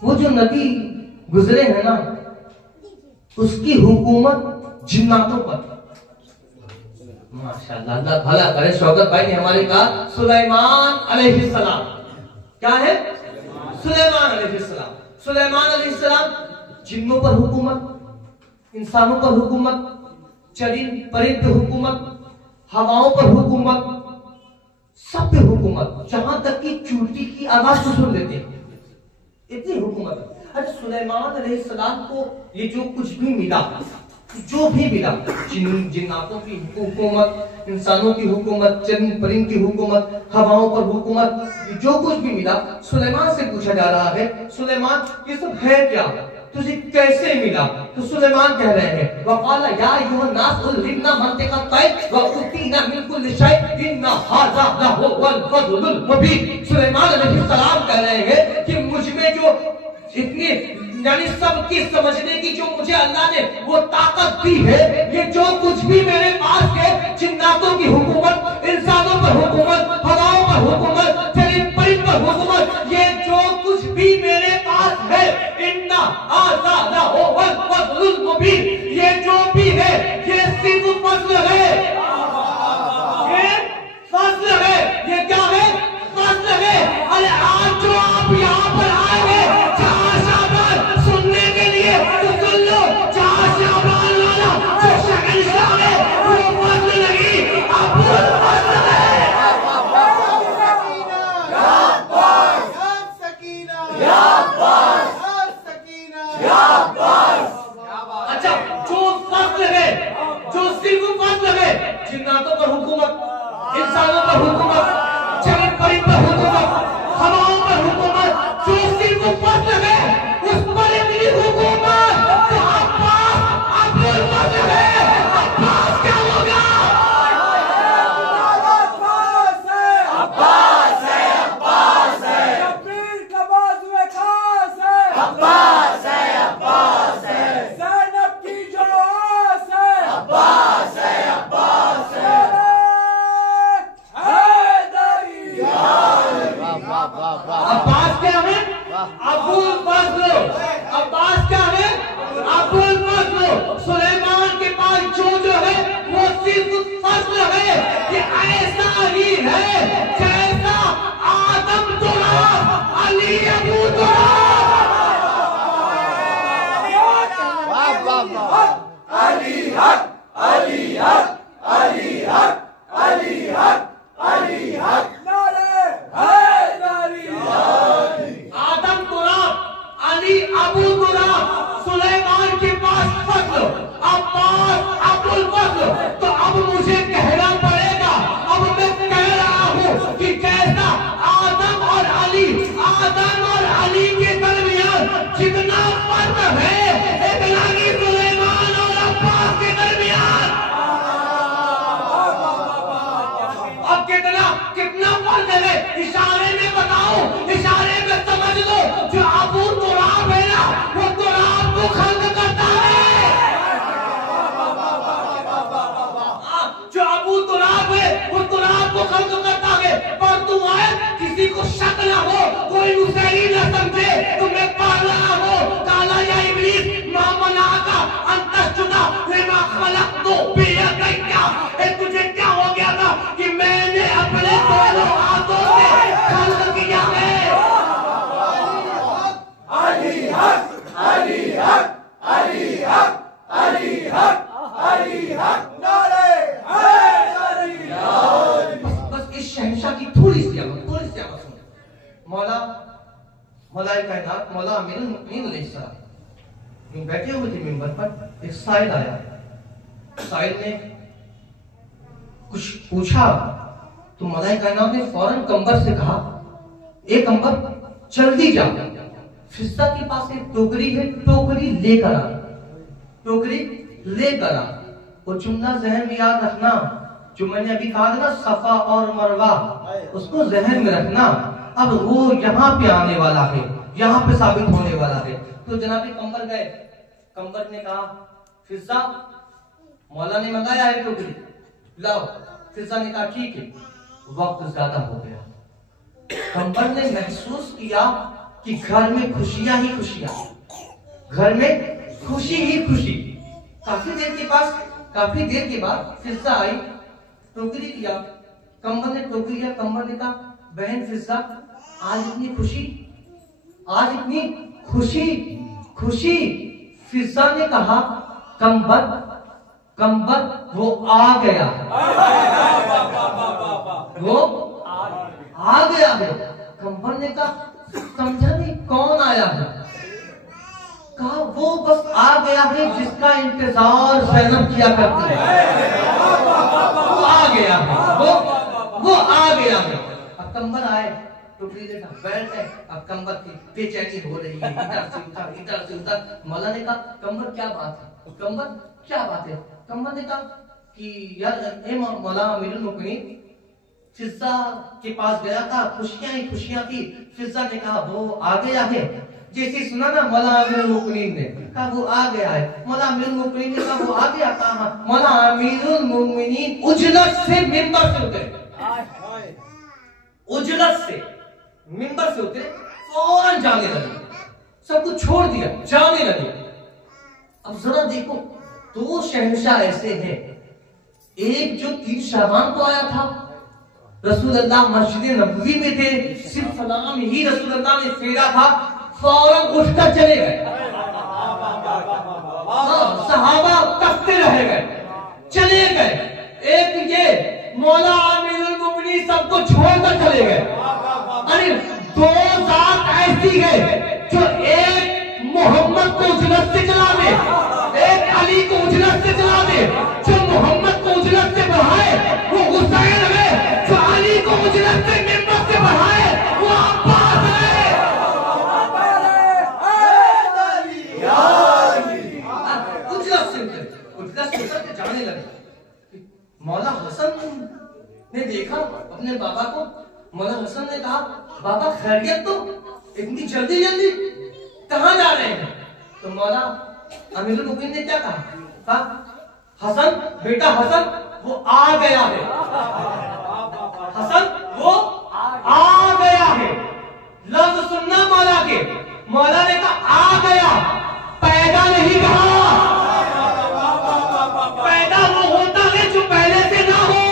वो जो नबी गुजरे हैं ना, उसकी हुकूमत जिन्नातों पर। माशाअल्लाह, अल्लाह भला करे। शौकत भाई ने हमारे कहा सुलेमान अलैहिस्सलाम, क्या है? सुलेमान अलैहिस्सलाम। सुलेमान अलैहिस्सलाम जिन्नों पर हुकूमत, इंसानों पर हुकूमत, चरिंद परिंद पे हुकूमत, हवाओं पर हुकूमत, सब पे हुकूमत, जहां तक कि चूटी की आवाज को सुन लेते हैं, इतनी हुकूमत। अच्छा, सुलेमान अलैहिस्सलाम को ये जो कुछ भी मिला, जो भी मिला, जिन्नातों की हुकूमत, इंसानों की हुकूमत, चरिंद परिंद की हुकूमत, हवाओं पर हुकूमत, जो कुछ भी मिला, सुलेमान से पूछा जा रहा है सुलेमान ये सब है क्या, तुझे कैसे मिला? तो सुलेमान कह रहे हैं वक़ाला या अय्युहन नास उल्लिमना मंतिक़ तैर व उतीना मिन कुल्लि शै इन्ना हाज़ा लहुवल फ़ज़लुल मुबीन। सुलेमान अलैहिस्सलाम कह रहे हैं कि मुझ में जो इतनी यानी सबकी समझने की जो मुझे अल्लाह ने वो ताकत दी है, ये जो कुछ भी मेरे पास है, जिन्नातों की हुकूमत, इंसानों पर हुकूमत, हवाओं पर हुकूमत, चरिंद परिंद पर हुकूमत, ये जो कुछ भी मेरे पास है, इन्ना हाज़ा लहुवल फ़ज़लुल मुबीन, ये जो भी है ये सिर्फ फज़ल है, ये फज़ल है। ये क्या है? फज़ल है। अरे आज जो आप यहाँ पर आए हैं सुनने के लिए, तो सुन लो, जहाँ शाबान वाला जो शहंशाह है वो फज़ल नहीं, अब वो फज़ल है। अच्छा, जो फज़ल है, जो सिर्फ फज़ल है, जिन्नातों पर हुकूमत, इंसानों पर हुकूमत, चरिंद परिंद पर हुकूमत, हवाओं पर हुकूमत, जो सिर्फ फज़ल है उस पर इतनी हुकूमत, तो अब्बास अब्दुल फज़ल है। अब्बास क्या होगा? अब्बास है, अब्बास है, अब्बास है, अब्बास क्या है? अबुल फजल। अब्बास क्या है? अबुल फजल। सुलेमान के पास जो है वो सिर्फ फजल है। ये ऐसा ही है जैसा आदम तुराब, अली अबू तुराब। अली हक, अली हक, अली हक, अली हक, अली हक। नारे हैदरी। आदम तुराब, अली अबू तुराब, सुलेमान के पास फजल, अब्बास अबुल फजल। तो अब मुझे कहना पड़ेगा, अब मैं कह रहा हूँ कि कैसा आदम और अली, आदम और अली के दरमियान जितना फर्क है इतना ही सुलेमान और अब्बास के दरमियान। अब कितना फर्क है इशारे में बताओ, इशारे में समझ लो। जो अबू तुराब है ना वो तुराब को खल्क करता है। जो अबू तुराब है वो तुराब को खल्क करता है। पर तुम आए किसी को शक ना हो, कोई मुसैली ना समझे तो मैं पढ़ रहा हूँ काला या इब्लीस मा मनाका अंतस्जुदा लिमा खलक़तु बियदैया। तुझे क्या हो गया था कि मैंने अपने दोनों हाथों से खल्क किया है। अली हक, अली हक, अली हक, अली हक, अली हक। नारे हैदरी। बस इस शहंशाह की थोड़ी सी आवाज सुनो। मौला कायनात मौला अमीरुल मोमिनीन अलैहिस्सलाम बैठे हुए थे मिंबर पर। एक साइल आया, साइल ने कुछ पूछा तो मौला कायनात ने फौरन कंबर से कहा, एक कंबर जल्दी जा, फिजा के पास एक टोकरी है, टोकरी लेकर आ, टोकरी लेकर आ। वो जुमला जहन में याद रखना जो मैंने अभी कहा था ना, सफा और मरवा, उसको जहन में रखना। अब वो यहाँ पे आने वाला है, यहाँ पे साबित होने वाला है। तो जनाब कंबर गए, कंबर ने कहा फिजा मौला ने मंगाया है टोकरी लाओ। फिजा ने कहा ठीक है। वक्त ज्यादा हो गया। कंबर ने महसूस किया कि घर में खुशियां ही खुशियां, घर में खुशी ही खुशी। काफी देर के बाद फिजा आई, टोकरी किया, कंबर ने टोकरी किया। कंबर ने कहा बहन फिजा आज इतनी खुशी, आज इतनी खुशी खुशी। फिजा ने कहा कंबर वो आ गया, वो आ गया है। कंबर ने कहा समझा नहीं कौन आया है? कहा वो बस आ गया है जिसका इंतजार ज़ैनब किया करती है। वो आ गया है, वो आ गया है। अब कंबर आए, टोकरी देखा, बैठ गए। अब कंबर की बेचैनी हो रही है, इधर से उधर, इधर से उधर। मौला ने कहा कंबर क्या बात है? कंबर क्या बात है? कंबर ने कहा कि यार ए मौला अमीरुल मोमिनीन, फिजा के पास गया था, खुशियां ही खुशियां थी। फिजा ने कहा वो आ गया है। जैसे सुना ना मौला अमीरुल मोमिनीन ने कहा वो आ गया है, मौला अमीरुल मोमिनीन ने कहा वो आ गया। कहा मौला अमीरुल मोमिनीन उजलत से मिंबर से उतरे, उजलत से मिंबर से उतरे, फौरन जाने लगे, सब कुछ छोड़ दिया, जाने लगे। अब जरा देखो, दो शहंशाह ऐसे हैं, एक जो 3 शाबान को आया था, रसूलुल्लाह मस्जिद नबवी में थे, सिर्फ सलाम ही रसूलुल्लाह ने फेरा था, फौरन उठकर चले गए। सहाबा तकते रह गए, चले गए। एक ये मौला अमीरुल मोमिनीन सबको छोड़कर चले गए। अरे 2 जात ऐसी है जो एक मोहम्मद को उजलत से चला दे, एक अली को उजलत से चला दे। जो मोहम्मद को उजलत से बढ़ाए वो हुसैन है, जो अली को उजलत से मिंबर से बढ़ाए वो अब्बास है। उजलत से जाने लगे। मौला हसन ने देखा अपने बाबा को। मौला हसन ने कहा बाबा खैरियत? तो इतनी जल्दी जल्दी कहां जा रहे हैं? तो मौला अमीरुल मोमिनीन ने क्या कहा हसन बेटा, हसन वो आ गया है, हसन वो आ गया है। मौला ने कहा आ गया, पैदा नहीं कहा। पैदा वो होता है जो पहले से ना हो।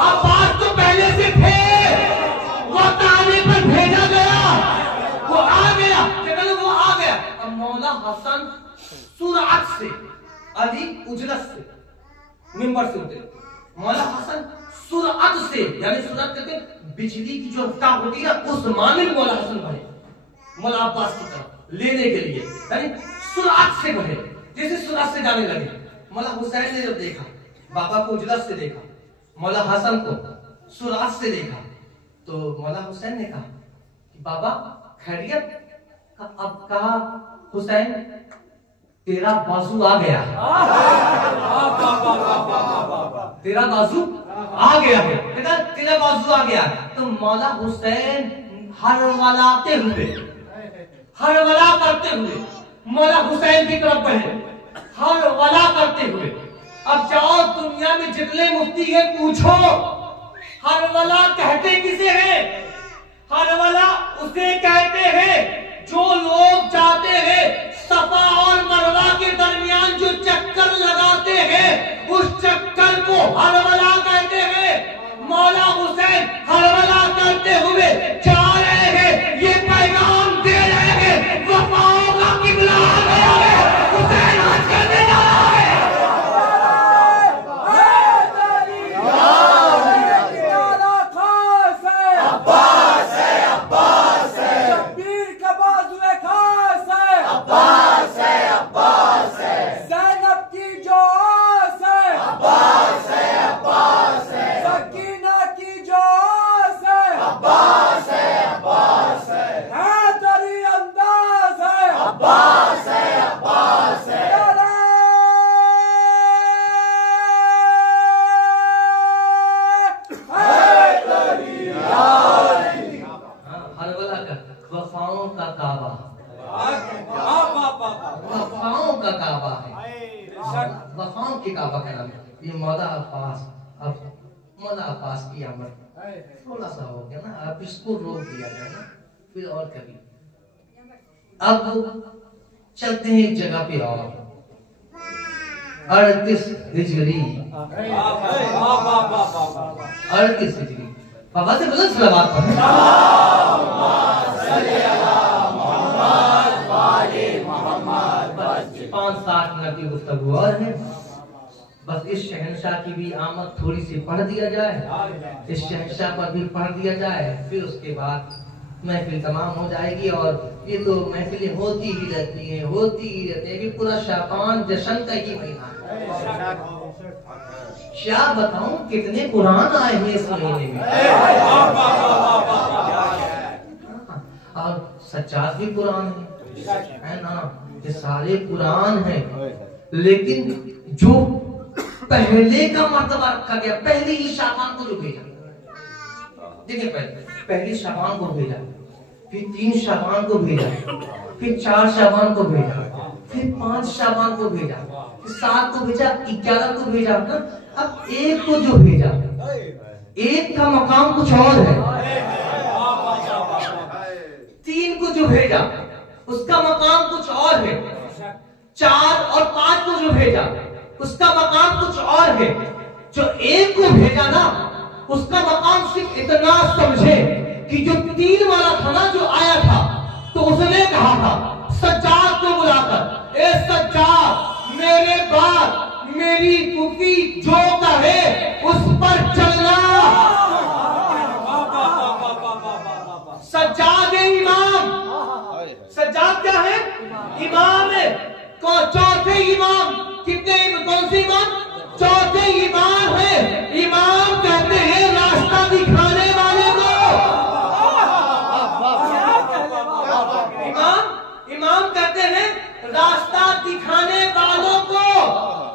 अब्बास तो पहले से थे, वो ताने पर भेजा गया, वो आ गया। वो आ गया। अब मौला हसन सुरअत से, अली उजलत से मिंबर से उतरे। मौला हसन सुरअत से, यानी सुरअत कहते हैं बिजली की जो रफ्तार होती है उस माने में मौला हसन बढ़े मौला अब्बास की तरफ लेने के लिए, यानी सुरअत से बढ़े, जैसे सुरअत से जाने लगे। मौला हुसैन ने जब देखा, बाबा को उजलत से देखा, मौला हसन को सुरअत से देखा, तो मौला हुसैन ने कहा कि बाबा खैरियत? अब कहा हुसैन तेरा बाजू आ गया, तेरा बाजू आ गया है, तेरा बाजू आ गया। तो मौला हुसैन हरवलाते हुए, हरवला करते हुए मौला हुसैन की तरफ बढ़े, हरवला करते हुए। अब जाओ दुनिया में जितने मुफ्ती है पूछो, हरवला कहते किसे हैं? हरवला उसे कहते हैं जो लोग जाते हैं सफा और मरवा के दरमियान जो चक्कर लगाते हैं, उस चक्कर को हरवला कहते हैं। मौला हुसैन हरवला करते हुए जा रहे हैं, ये पैगाम दे रहे हैं वफाओं का किबला आ गया है, हुसैन आज करने जा रहा है। ये मौला अब्बास, अब मौला अब्बास की आमद थोड़ा सा हो गया ना, अब इसको रोक दिया जाए ना, फिर और कभी। अब चलते हैं एक जगह पे और 38 हिजरी, 38 हिजरी। बाबा से बोलो सलावत पढ़े। 5-7 मिनट की गुफ्तगू और है, बस इस शहंशाह की भी आमद थोड़ी सी पढ़ दिया जाए, इस शहंशाह पर भी पढ़ दिया जाए, फिर उसके बाद महफिल तमाम हो जाएगी। और ये तो महफिलें होती ही रहती हैं, होती ही रहती है। पूरा शाबान जश्न का ही महीना है। क्या बताऊं कितने कुरान आए हैं इस महीने में, और सच्चात भी कुरान है ना, ये सारे कुरान हैं। लेकिन जो पहले का मर्तबा रखा गया, पहले ही शाबान को जो भेजा, देखिए पहले शाबान को भेजा, फिर 3 शाबान को भेजा, फिर 4 शाबान को भेजा, फिर 5 शाबान को भेजा, फिर 7 को भेजा, 11 को भेजा। अब 1 को जो भेजा, 1 का मकाम कुछ और है। 3 को जो भेजा उसका मकाम कुछ और है। 4 और 5 को जो भेजा उसका मकाम कुछ और है। जो 1 को भेजा ना, उसका मकाम सिर्फ इतना समझे कि जो 3 वाला था ना जो आया था, तो उसने कहा था सज्जाद को बुलाकर, ए सज्जाद मेरे बाद मेरी फूफी जो कहे उस पर चलना। सज्जाद इमाम, सज्जाद क्या है? इमाम है। चौथे इमाम, कितने कौन से इमाम? चौथे इमाम है। इमाम कहते हैं रास्ता दिखाने वाले को। इमाम कहते हैं रास्ता दिखाने वालों को।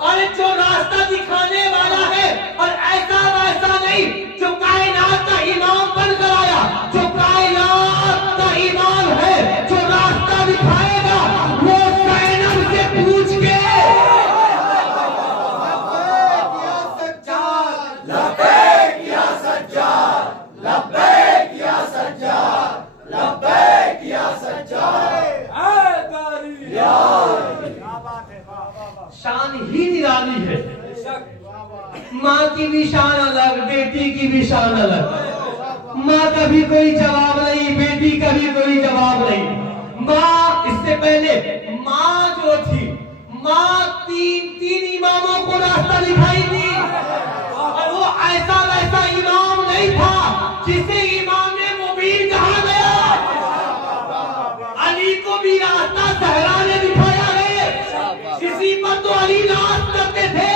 अरे जो रास्ता दिखाने वाला है, और ऐसा वैसा नहीं जो कायनात का इमाम बनकर आया, जो कायनात का इमाम है, जो रास्ता दिखाएगा, वो ज़ैनब से पूछ के की शान अलग, बेटी की भी शान अलग। माँ का भी कोई जवाब नहीं, बेटी का भी कोई जवाब नहीं। माँ, इससे पहले माँ जो थी, माँ तीन इमामों को रास्ता दिखाई थी, और वो ऐसा वैसा इमाम नहीं था जिसे इमाम मुबीन कहा गया। अली को भी रास्ता सहरा ने दिखाया है। किसी पर तो अली नाज करते थे,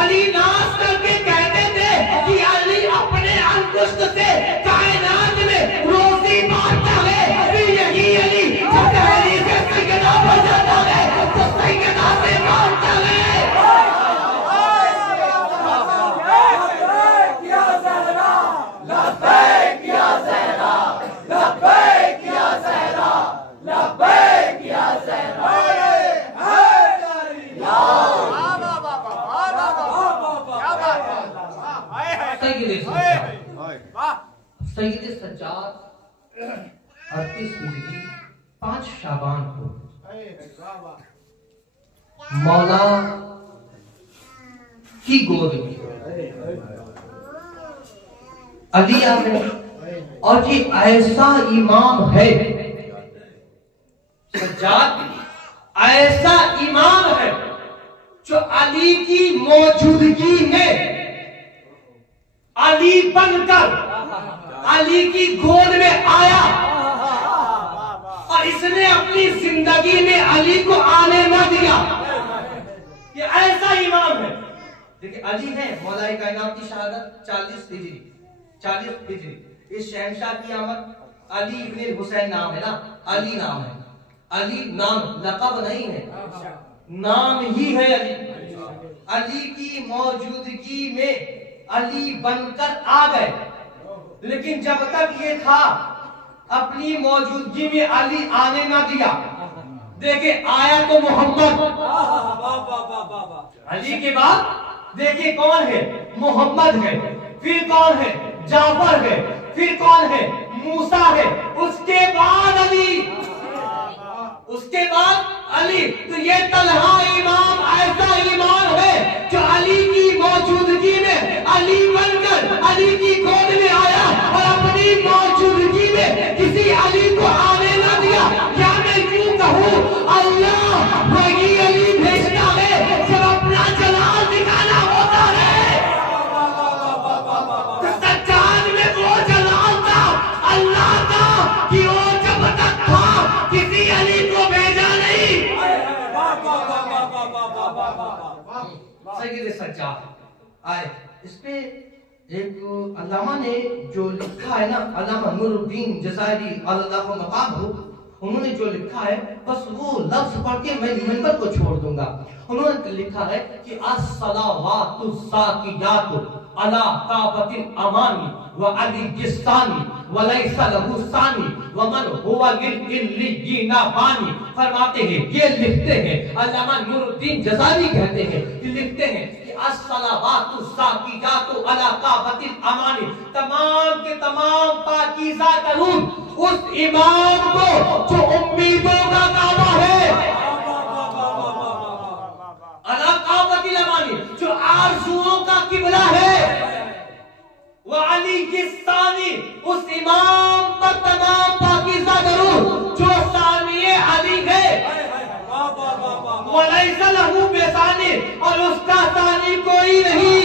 अली नाज करके कहते थे कि अली अपने अंकुश से कायनात में रोजी बांटता है। फिर यही अली जब तहरीर से सैयदा बन जाता है तो सैयदा से बांटता है। सैयद सज्जाद 38 हिजरी 5 शाबान को मौला की गोद में अली आ गए, और ये ऐसा इमाम है, सज्जाद ऐसा इमाम है जो अली की मौजूदगी में अली बनकर अली की गोद में आया, और इसने अपनी जिंदगी में अली को आने न दिया। ये ऐसा इमाम है। देखिए अली है, मौला कायनात की शहादत 40 हिजरी। इस शहंशाह की आमद, अली इब्न हुसैन नाम है ना, अली नाम है। अली नाम लक़ब नहीं है, नाम ही है अली। अली की मौजूदगी में अली बनकर आ गए, लेकिन जब तक ये था अपनी मौजूदगी में अली आने ना दिया। देखे आया तो मोहम्मद, अली के बाद देखिए कौन है, मोहम्मद है, फिर कौन है, जाफर है, फिर कौन है, मूसा है, उसके बाद अली, उसके बाद अली। तो ये तलहा इमाम ऐसा इमाम है जो अली की मौजूदगी में अली बनकर अली की गोद में आया, और अपनी मौजूदगी में किसी अली को आने न दिया। क्या मैं यूं कहूं, अल्लाह वही अली भेजता है जब अपना जलाल दिखाना होता है। तो सज्जाद में वो जलाल था अल्लाह का कि वो जब तक था किसी अली को भेजा नहीं। सैयद सज्जाद आए, इस पे एक अल्लामा ने जो लिखा है ना, अल्लामा नूरुद्दीन जज़ायरी अल्लाह मकाम हो, उन्होंने जो लिखा है बस वो लफ्ज पढ़ के मैं मिंबर को छोड़ दूंगा। उन्होंने लिखा है कि अस्सलावातु ज़ाकियातु अला काबतिल अमानी व अली जिस्तानी व लैसा लहु सानी व मन हुवा लिल्लियीना बानी। फरमाते हैं, ये लिखते हैं, अल्लामा नूरुद्दीन जज़ायरी कहते हैं कि लिखते हैं कि अस्सलावातु ज़ाकियातु अला काबतिल अमानी, तमाम के तमाम पाकीज़ा दरूद उस इमाम को जो उम्मीदों का काबा है, अला काबतिल अमानी जो आरज़ुओं का किबला है, व अली जिस्तानी उस इमाम पर तमाम पाकीज़ा दरूद जो सानिए अली है, व लैसा लहु बेसानी और उसका सानी कोई नहीं,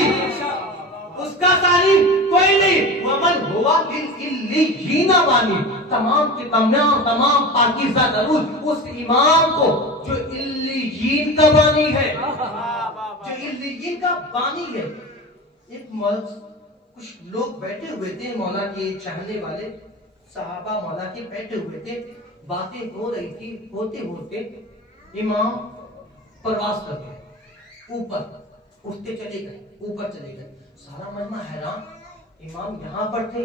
उसका सानी कोई नहीं। वमन हुआ लिल्लियीना बानी, तमाम के तमाम पाकीज़ा दरूद उस इमाम को जो इल्लियीन का बानी है, जो इल्लियीन का बानी है। एक कुछ लोग बैठे हुए थे, मौला के चाहने वाले सहाबा मौला के बैठे हुए थे, बातें हो रही थी, होते होते इमाम परवास कर गए, ऊपर उठते चले गए, ऊपर चले गए। सारा मजमा हैरान, इमाम यहाँ पर थे,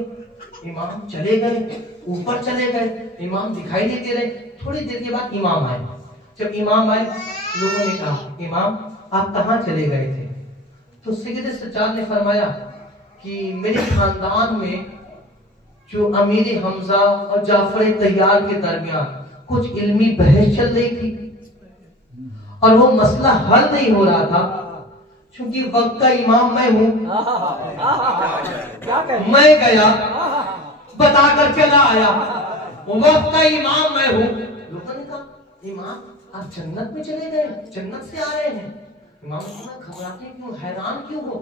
इमाम चले गए, ऊपर चले गए, इमाम दिखाई देते रहे। थोड़ी देर के बाद इमाम आए। जब इमाम आए, लोगों ने कहा, इमाम आप कहाँ चले गए थे? तो सैयद सज्जाद ने फरमाया कि मेरे खानदान में जो अमीर हमजा और जाफर तैयार के दरमियान कुछ इल्मी बहस चल रही थी, और वो मसला हल नहीं हो रहा था। क्योंकि वक्त का इमाम मैं हूँ। क्या कह मैं गया बताकर चला आया, वक्त का इमाम मैं हूँ। लोगों ने कहा इमाम आप जन्नत में चले गए, जन्नत से आ रहे हैं। इमाम घबराते क्यों, हैरान क्यों हो?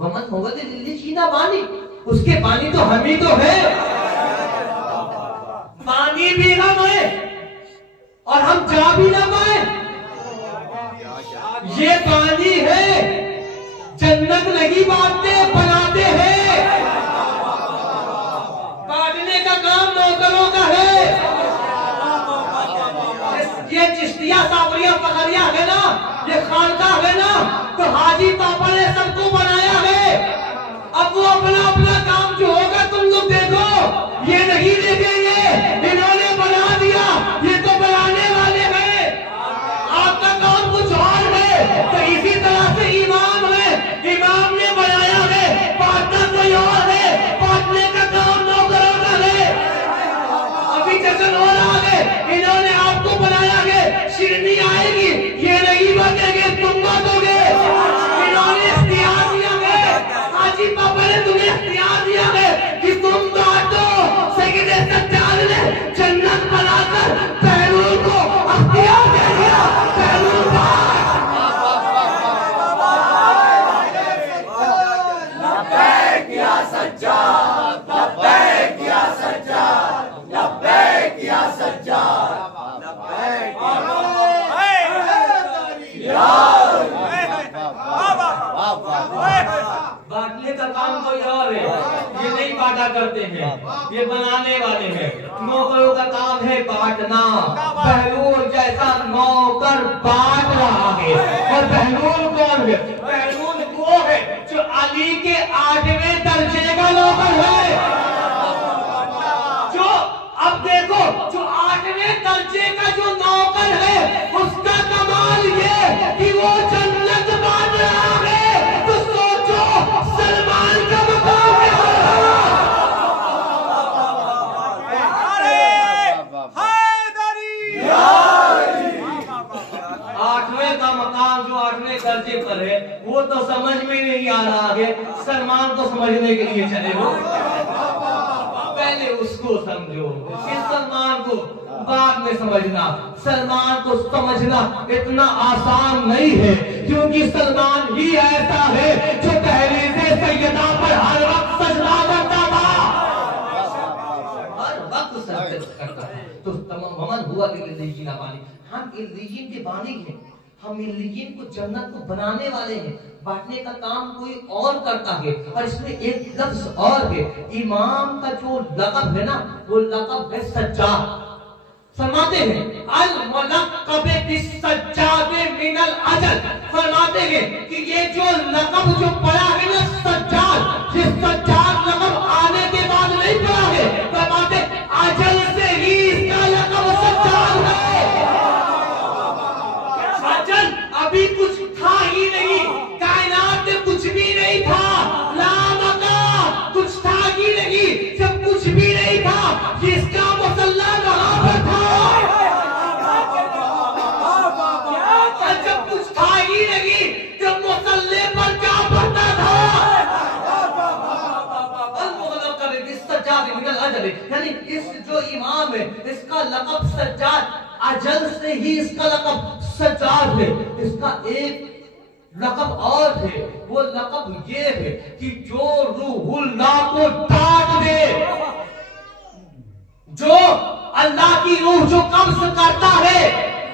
वमन होगा दिल्ली चीना पानी, उसके पानी तो हम ही तो है। पानी भी ना पाए और हम जा भी ना पाए, ये पानी है, जन्नत लगी बातें बनाते हैं, बांटने का काम नौकरों का है। ये चिश्तिया सावरिया पकड़िया है ना, ये खानका है ना, तो हाजी पापा ने सबको बनाया है। अब वो अपना अपना काम जो होगा तुम लोग देखो, ये नहीं देखेंगे, इन्होंने बना दिया, ये तो बनाने वाले हैं। आपका काम कुछ और है, तो इसी तरह से इमाम है, इमाम ने बनाया है, बांटना कोई और है, बांटने का काम नौकरों का है। अभी जश्न हो रहा है, इन्होंने आपको बनाया है, शिरनी आएगी, ये नहीं बनेंगे, तुम बांटोगे। इन्होंने इख्तियार दिया है, हाजी पापा ने तुम्हें इख्तियार दिया है कि तुम बांटो। सैयदे सज्जाद ने जन्नत बनाकर पहलू को इख्तियार दे दिया, पहलू बांटने का काम कोई और है, ये नहीं बांटा करते हैं, ये बनाने वाले हैं। नौकरों का काम है बांटना। बहलूल जैसा नौकर बांट रहा है। और बहलूल कौन है? बहलूल वो है जो अली के 8वें दर्जे का नौकर है। जो अब देखो, जो 8वें दर्जे का जो नौकर है, उसका कमाल ये कि वो जन्नत बांट रहा है। तो सोचो सलमान का मकाम क्या होगा? 8वें का मकाम जो 8वें दर्जे पर है, वो तो समझ में नहीं आ रहा है। सलमान को समझने के लिए चले हो, पहले उसको समझो, फिर सलमान को बाद में समझना। सलमान को समझना इतना आसान नहीं है, क्योंकि सलमान ही ऐसा है जो पहले से सैयदा पर हर वक्त सजदा करता था, हर वक्त सजदा करता था। तो तमाम हुआ कि इल्लीजीन बानी, हम इल्लीजीन के बानी हैं, हम इल्लीजीन को जन्नत को बनाने वाले हैं। बांटने का काम कोई और करता है। और इसमें एक लफ्ज और है, इमाम का जो लक़ब है ना, वो लक़ब है सज्जाद। फरमाते हैं अल मुलक़्क़ब बिस्सज्जाद मिनल अजल, फरमाते हैं कि ये जो लक़ब जो पड़ा है ना सज्जाद, ये सज्जाद लक़ब आने के बाद नहीं पड़ा है, फरमाते अजल से ही इसका लक़ब सज्जाद है। अजल अभी कुछ था ही नहीं, कायनात में कुछ भी नहीं था, लामका कुछ था ही नहीं, जब कुछ भी नहीं था, जिसका मुसल्ला वहां पर था। जब कुछ था ही नहीं, जब मुसल्ले पर क्या पड़ता था? यानी इस जो इमाम है, इसका लक़ब सज्जाद, अजल से ही इसका लक़ब सज्जाद है। इसका एक लक़ब और है, वो लक़ब ये है कि जो रूहुल्लाह को डांट दे, जो अल्लाह की रूह जो कब्ज़ करता है,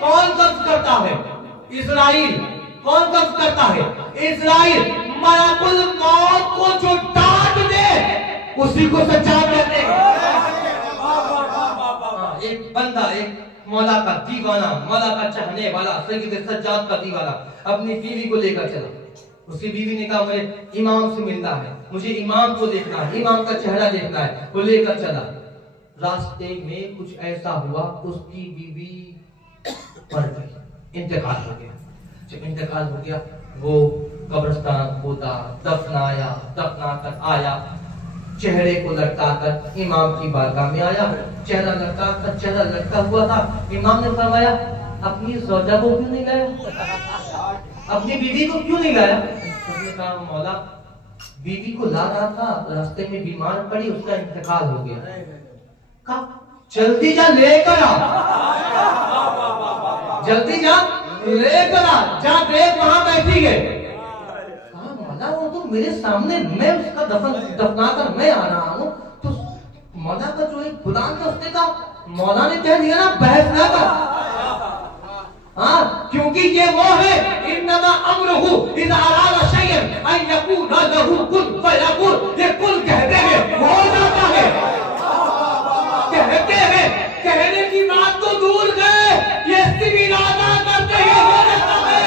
कौन कब्ज़ करता है? इस्राइल। कौन कब्ज़ करता है? इस्राइल। मलकुल मौत को जो डांट दे, उसी को सज्जाद कहते हैं। एक बंदा, एक मौला का दीवाना, मौला का चाहने वाला, सैयद सज्जाद का दीवाना अपनी बीवी को लेकर चला। उसकी बीवी ने कहा मुझे इमाम से मिलना है, मुझे इमाम को देखना है, इमाम का चेहरा देखना है। वो लेकर चला। रास्ते में कुछ ऐसा हुआ, उसकी बीवी मर गई, इंतकाल हो गया। जब इंतकाल हो गया, वो कब्रिस्तान खोदा, दफनाया, दफना कर आया, चेहरे को लटकाकर इमाम की बारगाह में आया। चेहरा लटका हुआ था। इमाम ने फरमाया अपनी ज़ौजा को क्यों नहीं लाया, अपनी बीवी को क्यों नहीं लाया? कहा मौला बीवी को ला रहा था, रास्ते में बीमार पड़ी, उसका इंतकाल हो गया। कहा जल्दी जा लेकर आ, जल्दी जा लेकर आ, जा देख वहां बैठी है। कहा मौला वो तो मेरे सामने, मैं उसका दफना कर मैं आ रहा हूँ। तो मौला का जो एक गुलाम था उसने कहा मौला ने कह दिया ना बहस ना कर। हाँ, क्योंकि ये वो है इन्नमा अमरुहु इज़ा अरादा शैअन अन यकूना लहू कुन फयकुन। ये कुल कहते हैं हो जाता है, कहते हैं, कहने की बात तो दूर गए, ये सिर्फ इरादा करते हैं हो जाता है।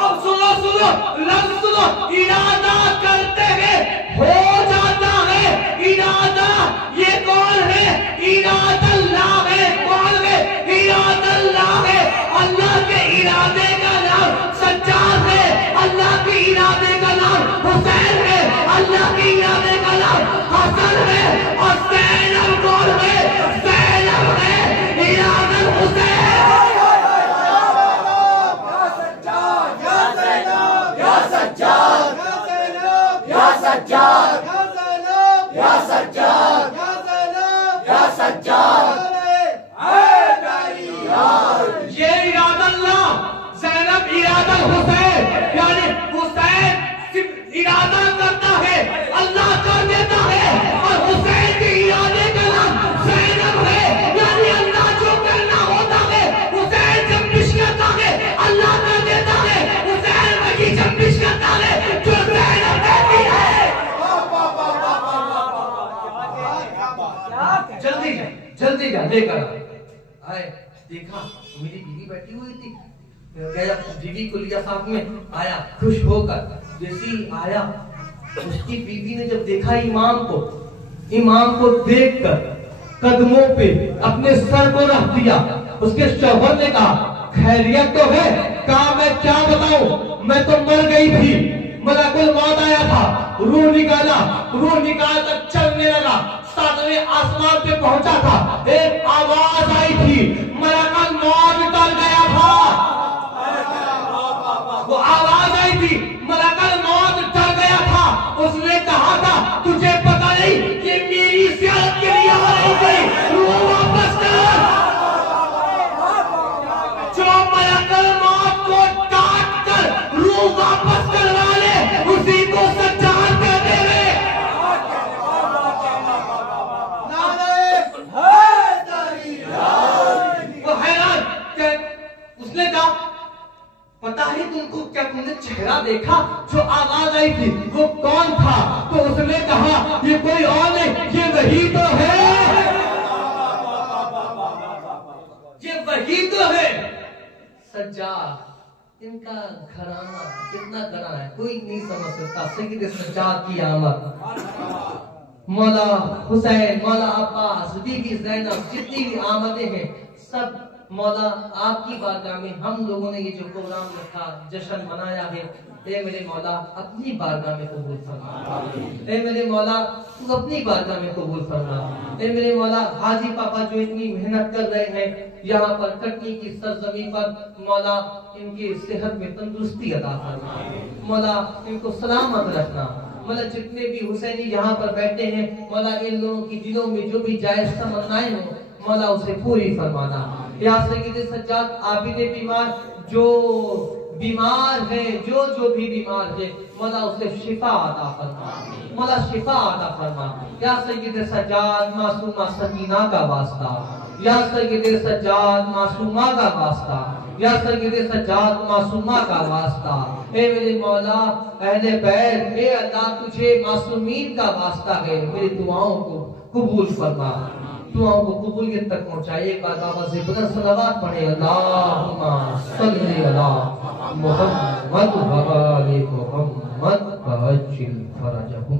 अब सुनो सुनो लफ्ज़ सुनो, इरादा करते हैं हो जाता है। इरादा ये कौन है? इरादा अल्लाह है। कौन है? इरादा अल्लाह है। अल्लाह के इरादे का नाम सज्जाद है, अल्लाह के इरादे का नाम हुसैन है, अल्लाह के इरादे का नाम हसन है, और ज़ैनब कौन है? ज़ैनब है इरादा हुसैन। या सज्जाद या ज़ैनब या सज्जाद या ज़ैनब या सज्जाद या ज़ैनब या सज्जाद या ज़ैनब या सज्जाद। ये इरादा अल्लाह, ज़ैनब इरादा हुसैन, यानी हुसैन सिर्फ इरादा करता है, अल्लाह कर देता है, और हुसैन के इरादे का नाम ज़ैनब है, यानी अल्लाह जो करना होता है हुसैन जंबिश करता है, अल्लाह कर देता है, हुसैन वही जंबिश करता है जो ज़ैनब कहती है। जल्दी जा लेकर आए। देखा मेरी बीवी बैठी हुई थी, गया बीवी को लिया साथ में, आया खुश होकर। जैसे ही आया उसकी बीवी ने जब देखा इमाम को देखकर कदमों पे अपने सर को रख दिया। उसके शौहर ने कहा खैरियत तो है? कहा मैं क्या बताऊं, मैं तो मर गई थी, मलकुल मौत आया था, रूह निकाल कर चलने लगा, 7वें आसमान पे पहुंचा था, एक आवाज आई थी, मलकुल मौत टल गया था। वो आवाज आई थी, मलकुल मौत टल गया था। उसने कहा था तुझे पता नहीं कि मेरी सियासत के लिए आ रही थी, रूह वापस कर। जो मलकुल मौत को काट कर रूह वापस करवा ले, उसी को सज्जाद कहते हैं। वो हैरान, उसने कहा पता है तुमको, क्या तुमने चेहरा देखा? जो आवाज आई थी वो कौन था? तो उसने कहा ये कोई और नहीं, ये वही तो है, ये वही तो है सज्जाद। इनका घराना कितना बड़ा है कोई नहीं समझ सकता। सैयद सज्जाद की आमद, मौला हुसैन, मौला अब्बास, बीबी ज़ैनब, जितनी भी आमदें हैं सब मौला आपकी बारगाह में हम लोगों ने ये जो प्रोग्राम रखा, जश्न मनाया है, ए मेरे मौला अपनी बारगाह में कबूल फरमा। ए मेरे मौला तू अपनी बारगाह में कबूल फरमा। ए मेरे मौला हाजी पापा जो इतनी मेहनत कर रहे हैं यहाँ पर कटनी की सरजमी पर, मौला इनकी सेहत में तंदुरुस्ती अता फरमा, मौला इनको सलामत रखना। मौला जितने भी हुसैनी यहाँ पर बैठे हैं मौला इन लोगों की दिलों में जो भी जायज तमन्नाएं हो मौला उसे पूरी फरमाना। या सैयद सज्जाद आबिद बीमार जो बीमार है, जो भी बीमार है मौला उसे शिफा अता फरमा, मौला शिफा अता फरमा। या सैयद सज्जाद मासूमा सकीना का वास्ता, या सैयद सज्जाद मासूमा का वास्ता, या सैयद सज्जाद मासूमा का वास्ता। ए मेरे मौला अहले बैत, ए अल्लाह तुझे मासूमीन का वास्ता है, मेरी दुआओं को कबूल फरमा, दुआओं को कबूलियत तक पहुंचाए। एक बार बाबा से बदर सलावत पढ़े, अल्लाहुम्मा सल्ली अला मुहम्मद व आले मुहम्मद वअज्जिल फरजहुम।